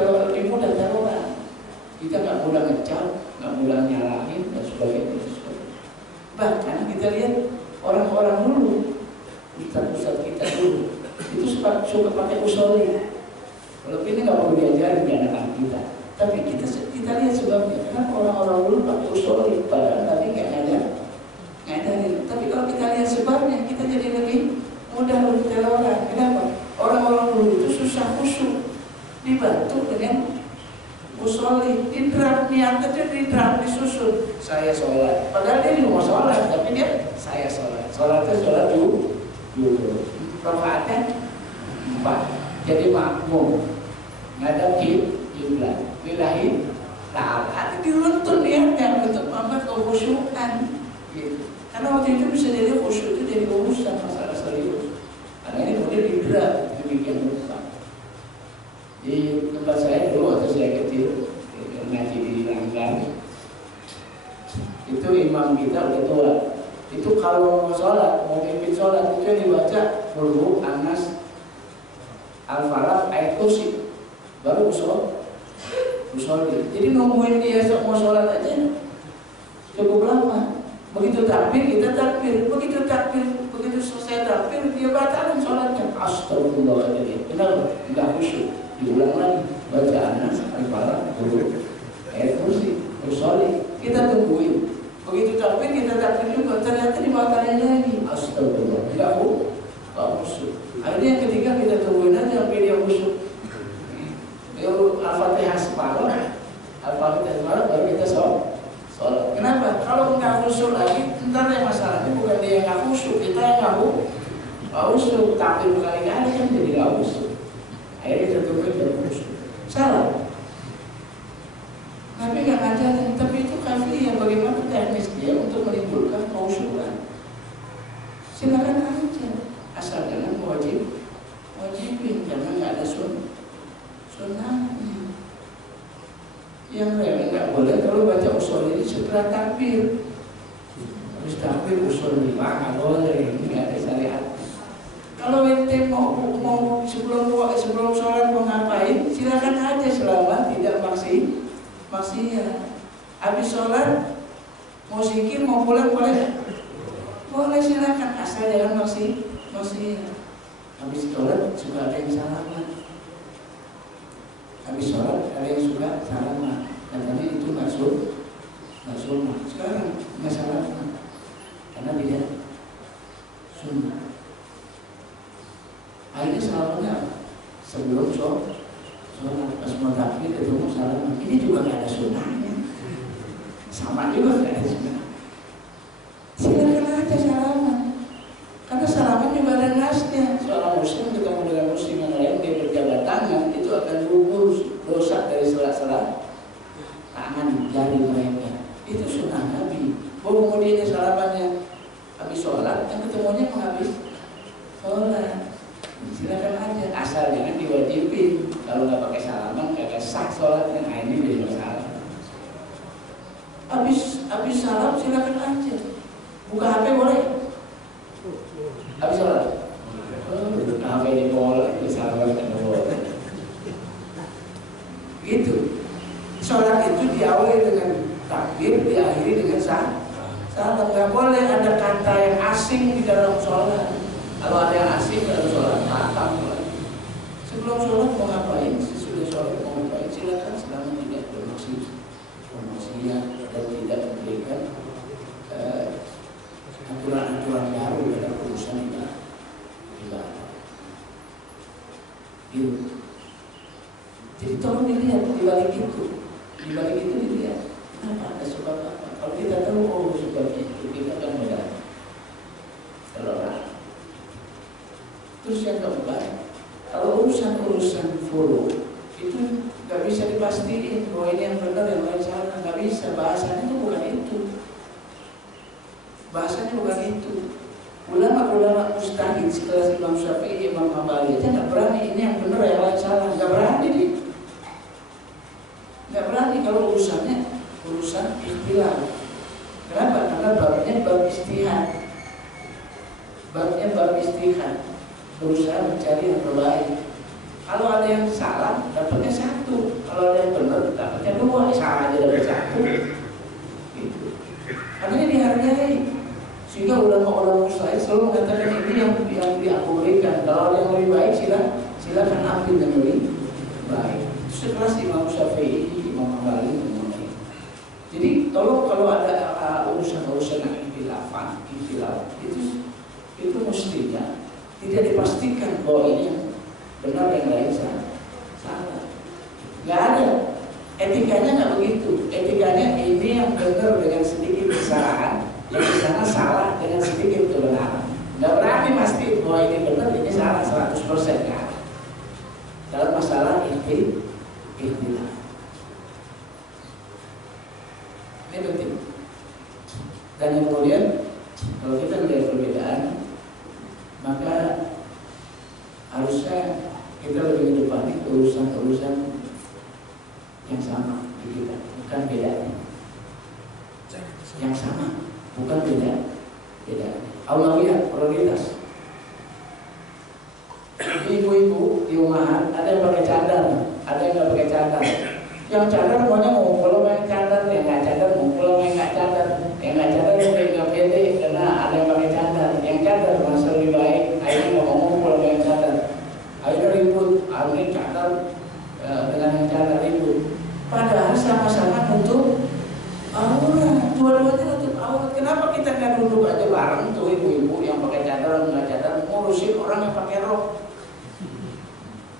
mudah terorang. Kita nggak mudah ngecap, nggak mudah nyalahin dan sebagainya. Bahkan kita lihat orang-orang dulu, ustaz kita dulu, itu suka pakai usoli. Kalau ini nggak perlu diajarin di anak-anak kita, tapi kita lihat sebabnya. Kenapa orang-orang dulu pakai usoli, padahal Nabi nggak ngajarin. Tapi kalau kita lihat sebabnya, kita jadi lebih mudah untuk terorang. Kenapa? Orang-orang dulu itu susah khusyuk, dibantu dengan usoli, niatnya disusun. Saya sholat, padahal dia di rumah sholat, tapi dia saya sholat. Sholatnya sholat dulu. Rakaatnya 4, jadi makmum, ngadap kiblat, lillahi ta'ala. Diruntun niatnya untuk membuat kekhusyukan. Gitu. Karena waktu itu bisa jadi khusyuk itu jadi urusan masalah serius. Karena ini kemudian didera demikian rupa. Di tempat saya dulu waktu saya kecil ngaji di Langgar, itu imam kita udah tua. Itu kalau mau sholat, mau pimpin sholat, itu yang dibaca Qul Anas Al-Falaq ayat kursi, baru usul. Jadi nungguin dia mau sholat aja cukup lama. Begitu takbir, kita takbir. Begitu selesai takbir, dia batalkan sholatnya. Astagfirullahaladzim. Kenapa? Enggak khusyuk. Diulang lagi. Baca Anas Al-Falaq ayat kursi, usul. kita tungguin. Begitu takbir kita takbir juga, ternyata dibatalin lagi. Astagfirullah, tidak khusyuk. Akhirnya yang ketiga kita tungguin aja sampai dia khusyuk. Al-Fatihah separuh, Al-Fatihah separuh baru kita sholat. Kenapa? Kalau nggak khusyuk lagi, ntar yang masalahnya bukan dia yang nggak khusyuk, kita yang nggak khusyuk. Takbir berkali-kali kan jadi nggak khusyuk. Akhirnya kita tungguin baru khusyuk. Salah. Tapi nggak ngajarin, tapi itu kafir. Bagaimana teknis dia untuk menimbulkan khusyukan? Silakan aja, asal jangan wajibin, karena nggak ada sunnahnya. Yang lain nggak boleh kalau baca usul ini setelah takbir. Habis takbir usul 5 nggak boleh, ini nggak ada syariat. Kalau ente mau sebelum sholat mau ngapain, silakan aja selama tidak maksiat. Habis sholat mau zikir mau pulang boleh silakan, asal jangan maksiat. Habis sholat suka ada yang salaman. Habis sholat ada yang suka salaman. Katanya itu nggak sunnah. Sekarang nggak salaman karena dia sunnah. Akhirnya salamannya sebelum sholat pas mau takbir ketemu salaman. Ini juga nggak ada sunnahnya. Sama juga nggak ada sunnah. Silakan aja salaman. Karena salaman juga ada nasnya. Seorang muslim ketemu dengan muslim yang lain, dia berjabat tangan, itu akan gugur dosa dari sela-sela tangan jari mereka. Itu sunnah Nabi. Kemudian salamannya habis sholat, yang ketemunya habis sholat. Silakan aja, asal jangan diwajibin. Kalau nggak pakai salaman, nggak sah sholatnya. Nah, ini jadi masalah. Habis salam silakan aja. Buka HP boleh? Habis sholat? Buka HP di boleh, salam kan boleh. Gitu. Sholat itu diawali dengan takbir, diakhiri dengan salam. Nggak boleh ada kata yang asing di dalam sholat. Kalau ada yang asing dalam sholat, batal. Sebelum sholat mau ngapain? Sesudah sholat mau ngapain? Silakan selama tidak bermaksiat dan tidak memberikan aturan-aturan baru dalam urusan ibadah. Gitu. Jadi tolong dilihat di balik itu dilihat kenapa ada sebab apa. Kalau kita tahu sebabnya itu kita akan mudah terlalu. Terus yang keempat, kalau urusan follow itu nggak bisa dipastiin bahwa ini yang benar yang lain salah, nggak bisa. Bahasanya itu bukan itu. Ulama mustahid sekelas Imam Syafi'i, Imam Hambali aja nggak berani ini yang benar yang lain salah, nggak berani dia. Nggak berani kalau urusan ikhtilaf. Kenapa? Karena babnya bab istihad. Berusaha mencari yang terbaik. Kalau ada yang salah, dapatnya 1. Kalau ada yang benar, dapatnya 2. Salah aja dapat 1. Gitu. Karena dihargai. Sehingga ulama-ulama mustahid selalu mengatakan ini yang aku berikan. Kalau ada yang lebih baik, silakan ambil yang lebih baik. Sekelas Imam Syafi'i, Imam Hambali, jadi tolong kalau ada urusan-urusan yang ikhtilaf itu mestinya tidak dipastikan bahwa ini yang benar yang lain salah. Nggak ada. Etikanya nggak begitu. Etikanya ini yang benar dengan sedikit kesalahan, yang di sana salah dengan sedikit kebenaran. Nggak berarti pasti bahwa ini benar, ini salah 100% nggak ada. Dalam masalah ikhtilaf. Ini penting. Dan yang kemudian kalau kita melihat perbedaan, maka harusnya kita lebih menjepani urusan-urusan yang sama di kita, bukan bedanya. Yang sama, bukan beda. Aulawiyah, prioritas. Ibu-ibu di rumahan ada yang pakai cadar, ada yang nggak pakai cadar. Yang cadar maunya ngumpul sama yang cadar, yang nggak cadar ngumpul sama yang nggak cadar. Yang nggak cadar nggak pede karena ada yang pakai cadar. Yang cadar masa lebih baik, akhirnya nggak mau ngumpul sama yang cadar. Akhirnya ribut, akhirnya cadar dengan yang cadar ribut. Padahal sama-sama untuk aurat, dua-duanya nutup aurat. Kenapa kita nggak duduk aja bareng tuh ibu-ibu yang pakai cadar nggak cadar, ngurusin orang yang pakai rok,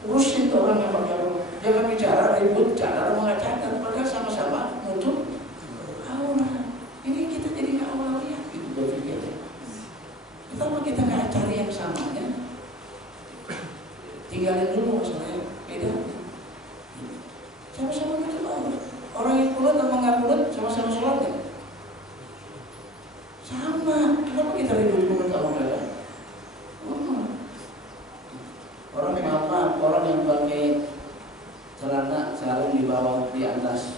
urusin tuh orang yang pakai rok. Jangan bicara ribut cadar nggak cadar, padahal sama-sama nutup aurat. Ini kita jadi nggak awalnya gitu berpikirnya. Pertama kita nggak cari yang samanya, tinggalin dulu masalahnya beda. Sama-sama nutup aurat. Orang yang kulit sama nggak kulit sama-sama sholat kan? Sama. Kenapa kita ribut sama mereka? Orang yang apa? Orang yang pakai celana sarung di bawah, di atas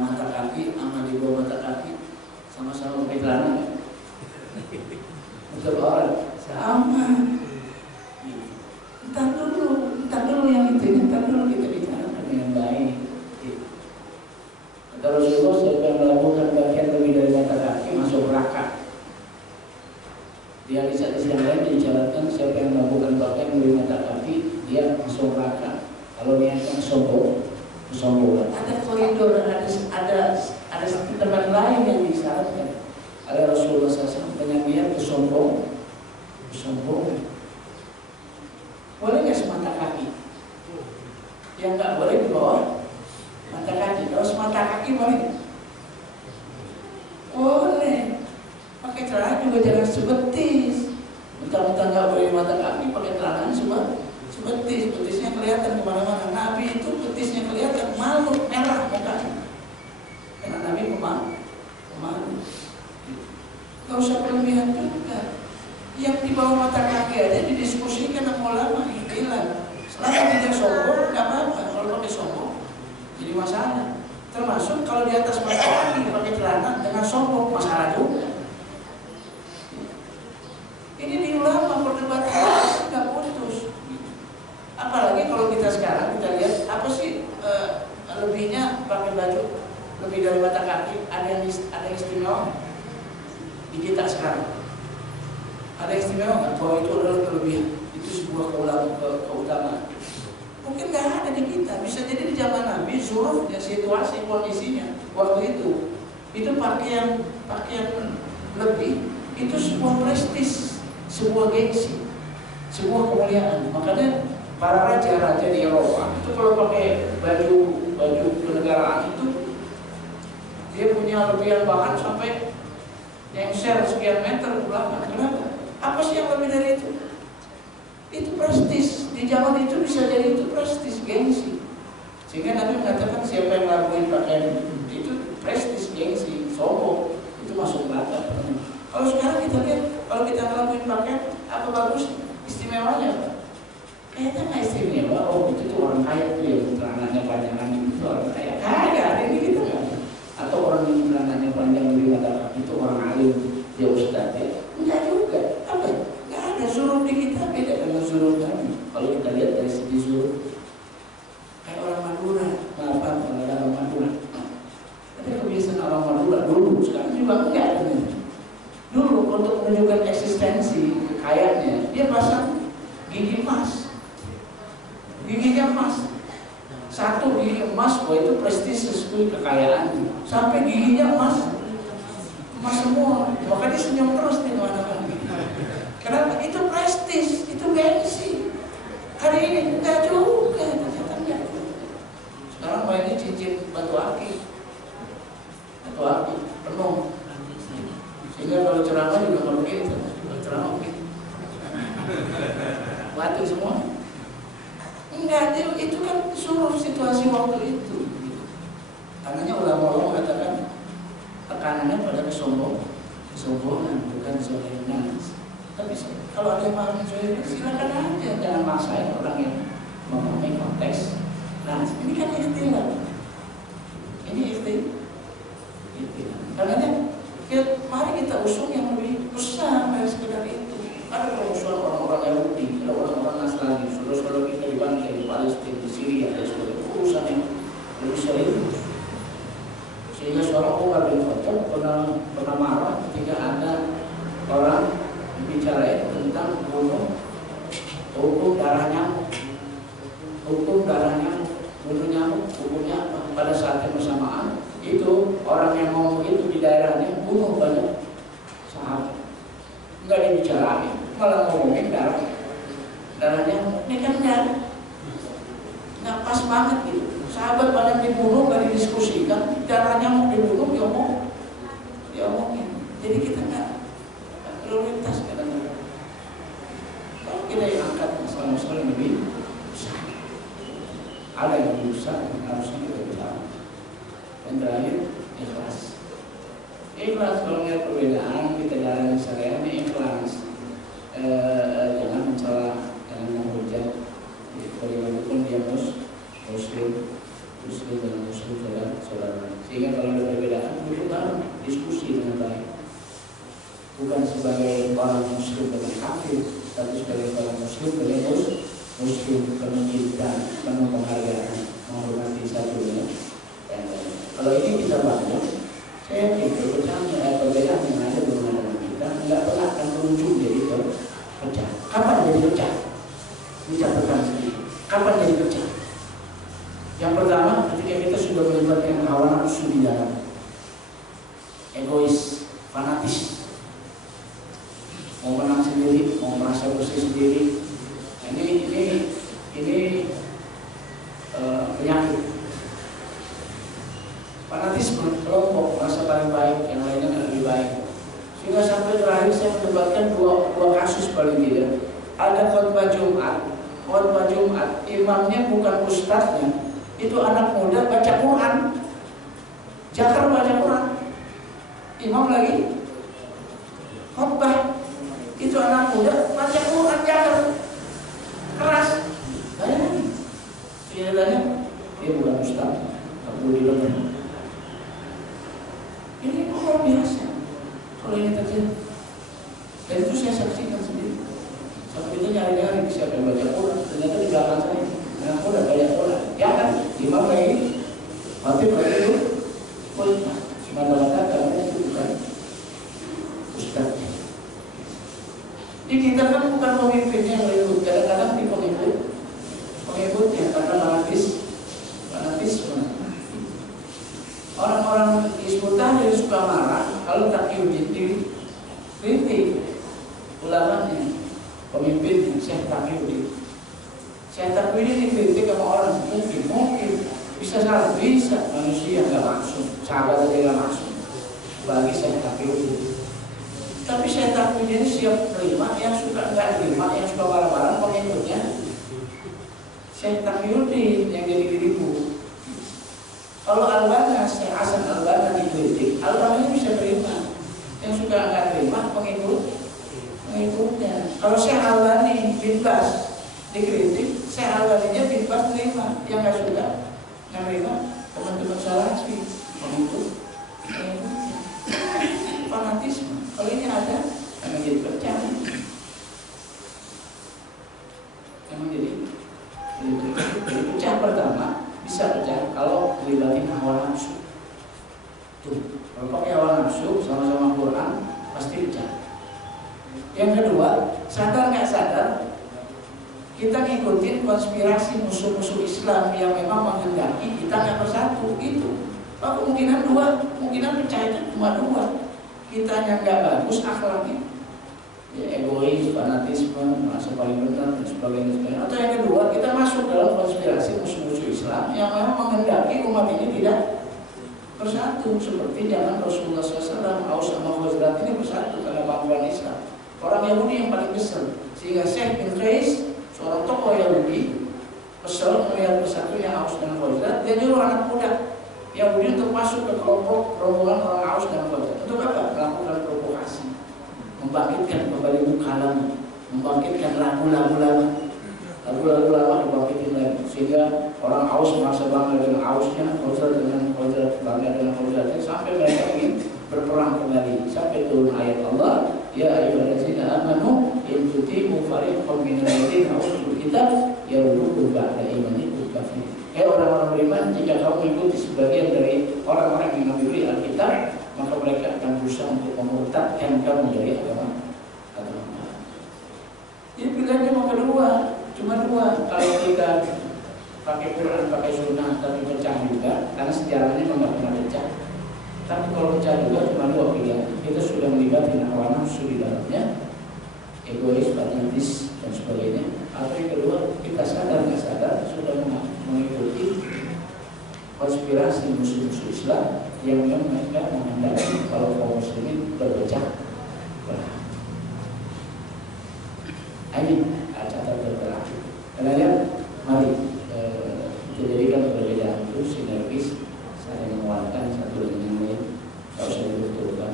mata kaki sama di bawah mata kaki, sama-sama pakai celana kan? Betul orang sama. Entar dulu yang itu, entar dulu kita bicara dengan baik. Kata Rasulullah, siapa yang melakukan bagian lebih dari mata kaki masuk neraka. Di hadis yang lain diisyaratkan siapa yang melakukan bagian lebih mata kaki dia masuk neraka. Kalau niatnya kesombongan. Ada koridor, ada tempat lain yang disyaratkan. Ada Rasulullah SAW penyambian kesombongan. Boleh nggak semata kaki? Yang nggak boleh di bawah mata kaki. Kalau semata kaki boleh? Boleh. Pakai celana juga jangan sebetis. Mentang-mentang nggak boleh mata kaki, pakai celana sebetis. Betisnya kelihatan kemana-mana. Nabi itu betisnya kelihatan, malu, merah mukanya. Karena Nabi pemalu. Nggak usah berlebihan juga. Yang di bawah mata kaki aja didiskusikan sama ulama, hilang. Selama tidak sombong, nggak apa-apa. Kalau pakai sombong, jadi masalah. Termasuk kalau di atas mata kaki pakai celana dengan sombong, masalah juga. Ini di ulama perdebatan nggak putus. Apalagi kalau kita sekarang kita lihat apa sih lebihnya pakai baju lebih dari mata kaki, ada yang istimewa di kita sekarang. Ada istimewa nggak bahwa itu adalah kelebihan, itu sebuah keutamaan? Mungkin nggak ada di kita. Bisa jadi di zaman Nabi, zurufnya, situasi, kondisinya waktu itu pakaian lebih itu sebuah prestis, sebuah gengsi, sebuah kemuliaan. Makanya para raja-raja di Eropa itu kalau pakai baju kenegaraan itu dia punya lebihan bahan sampai yang share sekian meter ke belakang. Kenapa? Apa sih yang lebih dari itu? Itu prestis. Di zaman itu bisa jadi itu prestis, gengsi. Sehingga Nabi mengatakan siapa yang melakukan pakaian itu prestis, gengsi, sombong, itu masuk neraka. Kalau sekarang kita lihat, kalau kita melakukan pakaian, apa bagus? Istimewanya apa? Kayaknya nggak istimewa. Oh itu tuh orang kaya tuh ya, celananya panjangan itu orang kaya. Kaya hari ini kita nggak. Atau orang yang celananya panjang di mata kaki itu orang alim, dia ustaz ya. Enggak juga. Apa? Nggak ada. Zuruf di kita beda dengan zuruf kami. Kalau kita lihat dari segi zuruf, kayak orang Madura, orang Madura. Ada kebiasaan orang Madura dulu, sekarang juga enggak. Dulu untuk menunjukkan eksistensi kekayaannya, dia pasang gigi emas. Giginya emas. Satu gigi emas, wah itu prestisius kekayaan. Sampai giginya emas semua. Maka dia senyum terus di mana-mana. Kenapa? Itu prestis, itu gengsi. Hari ini enggak juga, ternyata enggak juga. Sekarang mainnya cincin batu akik penuh. Sehingga kalau ceramah juga kalau begitu, ceramah begitu. Batu semua. Enggak, itu kan suruh situasi waktu itu. Makanya ulama-ulama mengatakan tekanannya pada kesombongan, bukan zohirnya. Tapi kalau ada yang memahami zohirnya, silakan aja, jangan maksain orang yang memahami konteks. Nah, ini kan ikhtilaf. Ini ikhtilaf. Makanya mari kita usung yang lebih besar dari sekedar itu. Ada permusuhan orang-orang Yahudi, ada orang-orang Nasrani, saudara-saudara kita di Bangka, di Palestina, di Syria, ada urusan yang lebih serius. Sehingga seorang Umar bin Khattab pernah marah ketika ada orang bicara tentang hukum darah nyamuk, bunuh nyamuk, hukumnya apa? pada saat yang bersamaan itu orang yang ngomong itu di daerahnya bunuh banyak sahabat, nggak dibicarain, malah ngomongin darahnya. Ini kan nggak pas banget gitu. Sahabat banyak dibunuh nggak didiskusikan, darahnya mau dibunuh diomongin. Jadi kita nggak prioritas kadang-kadang. Kalau kita yang angkat masalah-masalah yang lebih besar, ada yang lebih besar yang harusnya kita bicara. Dan terakhir, ikhlas. Ikhlas kalau melihat perbedaan kita jalan syariat ini ikhlas. Jangan mencela, jangan menghujat. Bagaimanapun dia muslim dan muslim saudara. Sehingga kalau ada perbedaan, duduk bareng, diskusi dengan baik. Bukan sebagai orang muslim dengan kafir, tapi sebagai orang muslim dengan muslim, mencintai, penuh penghargaan, menghormati satu dengan yang lain. Kalau ini kita bangun, saya pikir perbedaan yang ada di mana kita nggak pernah akan berujung jadi pecah. Kapan jadi pecah? Dicatatkan sendiri. Kapan jadi pecah? Yang pertama, ketika kita sudah melibatkan hawa nafsu di dalam, egois, fanatis, mau menang sendiri, mau merasa bersih sendiri. Ini penyakit. Fanatisme, kelompok merasa paling baik, yang lainnya lebih baik. Sehingga sampai terakhir saya mendapatkan dua kasus paling tidak. Ada khutbah Jumat, imamnya bukan ustadznya, itu anak muda baca Quran, jakar baca Quran, imam lagi khutbah, itu anak muda baca Quran jakar, keras. Kelihatannya dia bukan ustadz, tak perlu didengar. Ini luar biasa kalau ini terjadi, dan itu saya saksikan sendiri. Sampai itu nyari-nyari siapa yang baca Quran, ternyata di belakang saya anak muda banyak Quran. Ya kan, imam lagi khatib itu khutbah, semata-mata karena itu bukan ustadznya. Di kita kan bukan pemimpinnya yang ribut, kadang-kadang di pengikutnya karena fanatisme. Orang-orang Hizbut Tahrir suka marah kalau Taqiyuddin dikritik ulamanya, pemimpinnya Syekh Taqiyuddin. Syekh Taqiyuddin dikritik sama orang, mungkin bisa salah, bisa manusia nggak maksud, sahabat aja nggak maksud bagi Syekh Taqiyuddin. Tapi Syekh Taqiyuddin siap terima, yang suka nggak terima, yang suka marah-marah pengikutnya Syekh Taqiyuddin yang jadi dirimu. Kalau Al-Banna, Syekh Hasan Al-Banna dikritik, Al-Banna bisa terima, yang suka nggak terima pengikutnya. Kalau Syekh Al-Bani bin Bas dikritik, Syekh Al-Baninya bin Bas terima, yang nggak suka nggak terima teman-teman Salafi pengikutnya. Fanatisme. Kalau ini ada, emang jadi pecah. Emang jadi pecah. Pertama bisa pecah kalau melibatkan hawa nafsu. Tuh, kalau pakai hawa nafsu sama-sama Quran pasti pecah. Yang kedua, sadar nggak sadar kita ngikutin konspirasi musuh-musuh Islam yang memang menghendaki kita nggak bersatu gitu. Kemungkinan pecah itu cuma dua. Kita yang nggak bagus akhlaknya, ya egois, fanatisme, merasa paling benar dan sebagainya. Atau yang kedua, kita masuk dalam konspirasi musuh-musuh Islam yang memang menghendaki umat ini tidak bersatu. Seperti zaman Rasulullah SAW, Aus sama Khazraj ini bersatu karena bangunan Islam. Orang Yahudi yang paling kesel, sehingga Syekh bin Qais, seorang tokoh Yahudi, kesel melihat bersatunya Aus dan Khazraj. Dia nyuruh anak muda Yahudi untuk masuk ke kelompok rombongan orang Aus dan Khazraj. Untuk apa? Melakukan provokasi, membangkitkan kembali kalam, membangkitkan lagu-lagu lama, dibangkitin lagi, sehingga orang Aus merasa bangga dengan Ausnya, Khazraj dengan Khazraj, bangga dengan Khazrajnya, sampai mereka ingin berperang kembali. Sampai turun ayat Allah, ya ayyuhallazina amanu in tuti'u fariqan minal ladzina utul kitab yaruddukum ba'da imanikum kafirin. Orang-orang beriman, jika kamu mengikuti sebagian dari orang-orang yang diberi Alkitab, maka mereka akan berusaha untuk memurtadkan kamu dari agama. Jadi pilihannya cuma dua. Kalau kita pakai Quran, pakai sunnah, tapi pecah juga, karena sejarahnya memang nggak pernah pecah. Tapi kalau pecah juga cuma dua pilihan, kita sudah melibatkan hawa nafsu di dalamnya, egois, fanatis dan sebagainya. Atau yang kedua, kita sadar nggak sadar sudah mengikuti konspirasi musuh-musuh Islam yang mereka menghendaki kalau kaum muslimin berpecah belah. Ini catatan terakhir. Karena mari jadikan perbedaan itu sinergis, saling menguatkan satu dengan yang lain. Tidak usah dibenturkan,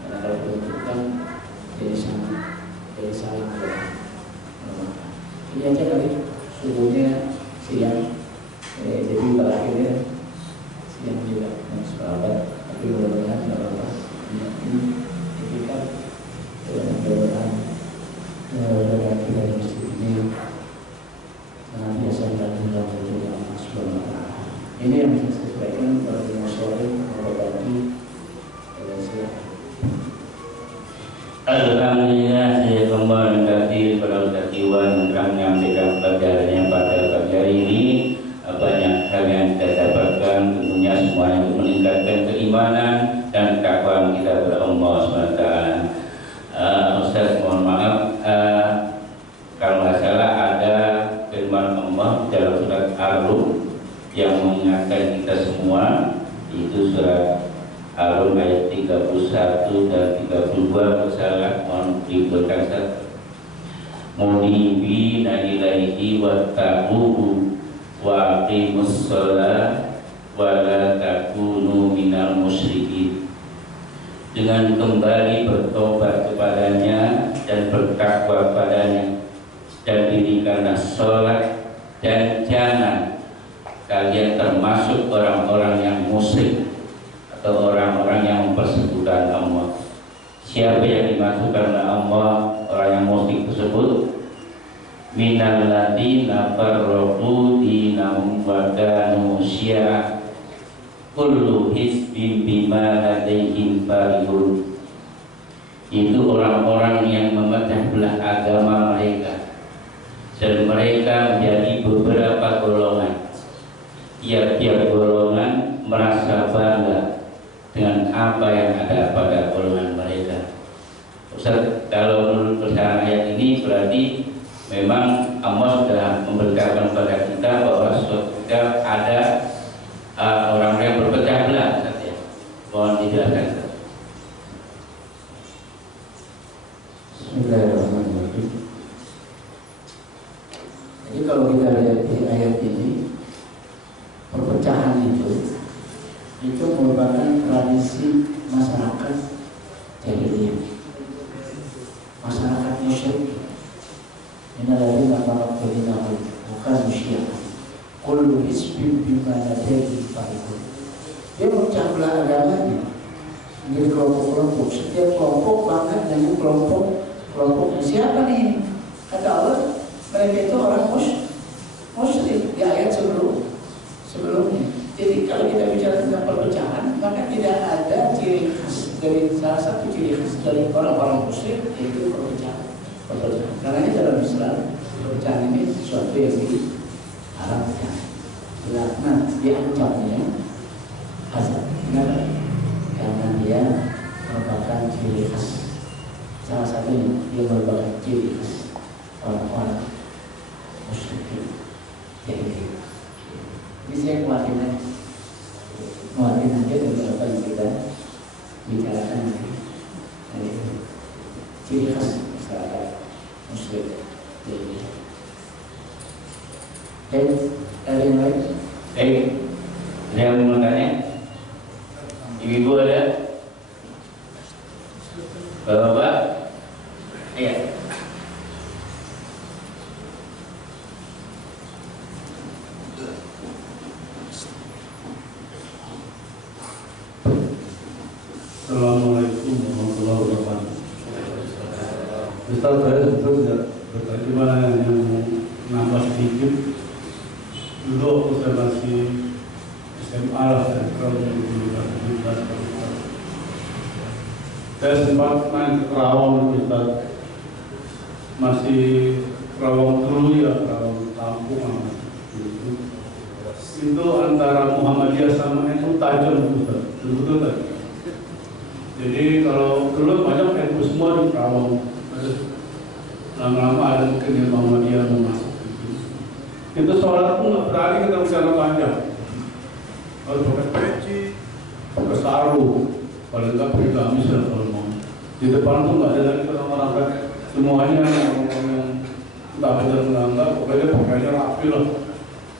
karena kalau dibenturkan jadi saling melemahkan. Ini aja kali subuhnya siang, jadi berakhirnya siang juga sahabat, tapi mudah-mudahan tidak apa-apa. Ini kita mudah-mudahan dengan kita di masjid ini biasa dan dalam wujud Allah Subhanahu wa Ta'ala. Ini yang bisa saya sampaikan kepada masyarakat berbagi. Alhamdulillah, saya kembali mendaki pada Ustaz Iwan telah menyampaikan pelajarannya pada pagi hari ini. Banyak hal yang kita dapatkan, tentunya semuanya untuk meningkatkan keimanan dan ketakwaan kita kepada Allah SWT. Ustaz, mohon maaf, kalau nggak salah ada firman Allah dalam surat Ar-Rum yang mengingatkan kita semua, itu surat Ar-Rum ayat 31 dan 32 salah, mohon diberikan Ustaz. Munibina ilaihi wattaquhu wa aqimus shalah wa la takunu minal musyrikin. Dengan kembali bertobat kepadanya dan bertakwa padanya, dan dirikanlah sholat, dan jangan kalian termasuk orang-orang yang musyrik atau orang-orang yang mempersekutukan Allah. Siapa yang dimasukkan oleh Allah, orang yang musyrik tersebut? Minal ladzina farraqu dinahum wa kanu syi'a kullu hizbin bima ladaihim farihun. Itu orang-orang yang memecah belah agama mereka, dan mereka menjadi beberapa golongan. Tiap-tiap golongan merasa bangga dengan apa yang ada pada golongan mereka. Ustaz, kalau menurut pesan ayat ini berarti memang Allah sudah memberitakan kepada kita bahwa sudah ada orang yang berpecah belah, Ustaz, ya. Mohon dijelaskan, Ustaz. Bismillahirrahmanirrahim. Jadi kalau kita lihat di ayat ini, perpecahan itu merupakan tradisi masyarakat jahiliyah, masyarakat musyrik. Innalladzina farraqu dinahum bukan musyrik. Kullu hizbin bima ladaihim farihun. Dia memecah belah agamanya menjadi kelompok-kelompok. Setiap kelompok bangga dengan kelompoknya. Siapa nih? Kata Allah, mereka itu orang musyrik di ayat sebelumnya. Jadi kalau kita bicara tentang perpecahan, maka tidak ada ciri khas dari salah satu ciri khas dari orang-orang musyrik, yaitu perpecahan. Karena dalam Islam perpecahan ini sesuatu yang diharamkan. Nah, diancamnya azab. Kenapa? Karena dia merupakan ciri khas. Salah satunya dia merupakan ciri khas orang-orang musyrik. Jadi saya khawatirnya dengan apa yang kita bicarakan dari ciri khas masyarakat musyrik. Dan ada yang lain? Ada yang mau tanya? Ibu ada? Bapak? Iya. Assalamualaikum warahmatullahi wabarakatuh. Ustaz, saya sebetulnya bagaimana yang nambah sedikit. Dulu waktu saya masih SMA lah, saya kurang lebih 17 tahun. Saya sempat main ke Kerawang, Ustaz. Masih Kerawang dulu ya, Kerawang kampung lah. itu antara Muhammadiyah sama NU tajam betul kan? Jadi kalau dulu banyak NU semua di Karawang, lama-lama ada mungkin yang Muhammadiyah masuk. Itu sholat pun nggak berani kita bicara panjang. Harus pakai peci, pakai sarung, paling nggak pakai gamis lah kalau mau. Di depan tuh nggak ada lagi orang-orang semuanya yang nggak benar nggak, pokoknya pakainya rapi lah.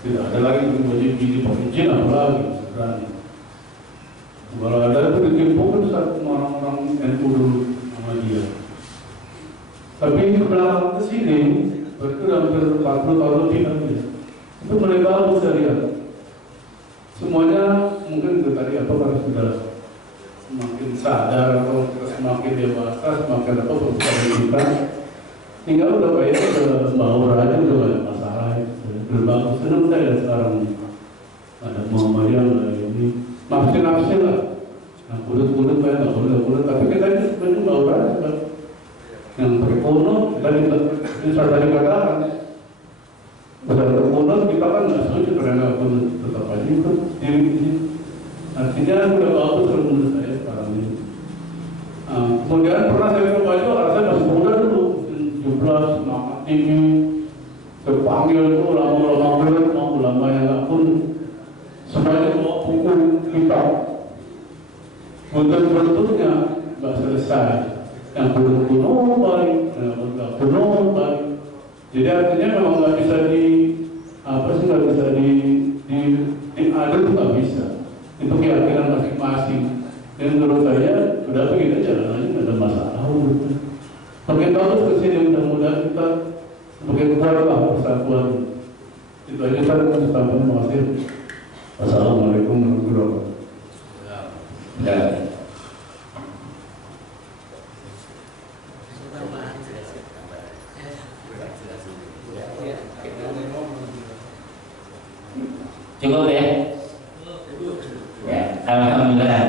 Tidak ada lagi baju gini pakai jin apa lagi berani. Kalau ada itu ditimpuk satu orang-orang NU dulu sama dia. Tapi ke belakang ke sini, berarti hampir 40 tahun lebih kan ya. Itu mereka bisa lihat. Semuanya mungkin tadi apa kan sudah semakin sadar atau semakin dewasa, semakin apa berusaha kita. Tinggal udah kayak udah bau aja udah gak ada masalah. Berbagus senang saya sekarang ada Muhammadiyah lah ini nafsi lah. Nah kulit kayak nggak kulit, tapi kita ini sebenarnya bau aja. Yang berkuno tadi katakan berdasarkan kuno kita kan nggak setuju karena kuno tetap aja itu diri. Artinya sudah bagus menurut saya sekarang ini. Kemudian pernah saya coba itu saya masih muda dulu 17 semangat tinggi terpanggil itu lama yang nggak pun semuanya bawa buku kitab bentuk-bentuknya nggak selesai. Yang kuno baik, yang kuno baik. Jadi artinya memang nggak bisa nggak bisa diadil itu nggak bisa. Itu keyakinan masing-masing. Dan menurut saya sudah begitu jalan aja nggak ada masalah. Makin bagus kesini mudah-mudahan kita sebagai keluarga persatuan. Itu aja saya mengucapkan terima kasih. Wassalamualaikum warahmatullahi wabarakatuh. Cukup ya? Ya, alhamdulillah.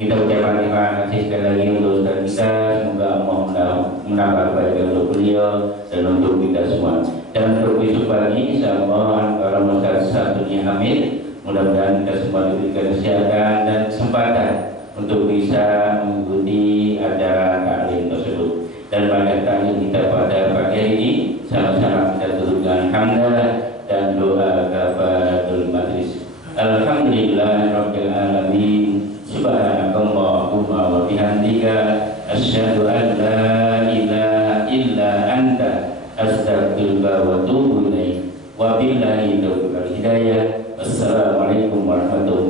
Kita ucapkan terima kasih sekali lagi untuk Ustaz kita. Semoga Allah menambah kebaikan untuk beliau dan untuk kita semua. Dan untuk besok pagi, insyaallah antara Ustaz Sabuni Hamid, mudah-mudahan kita semua diberikan kesehatan dan kesempatan untuk bisa mengikuti acara taklim tersebut. Dan pada taklim kita pada pagi hari ini, sama-sama kita turunkan hamdalah dan doa kafaratul majlis. Alhamdulillah rabbil alamin. Subhanakallahumma wa bihamdika asyhadu an la ilaha illa anta astaghfiruka wa atubu ilaik. Wa billahi taufiq wal hidayah. Wassalamualaikum warahmatullahi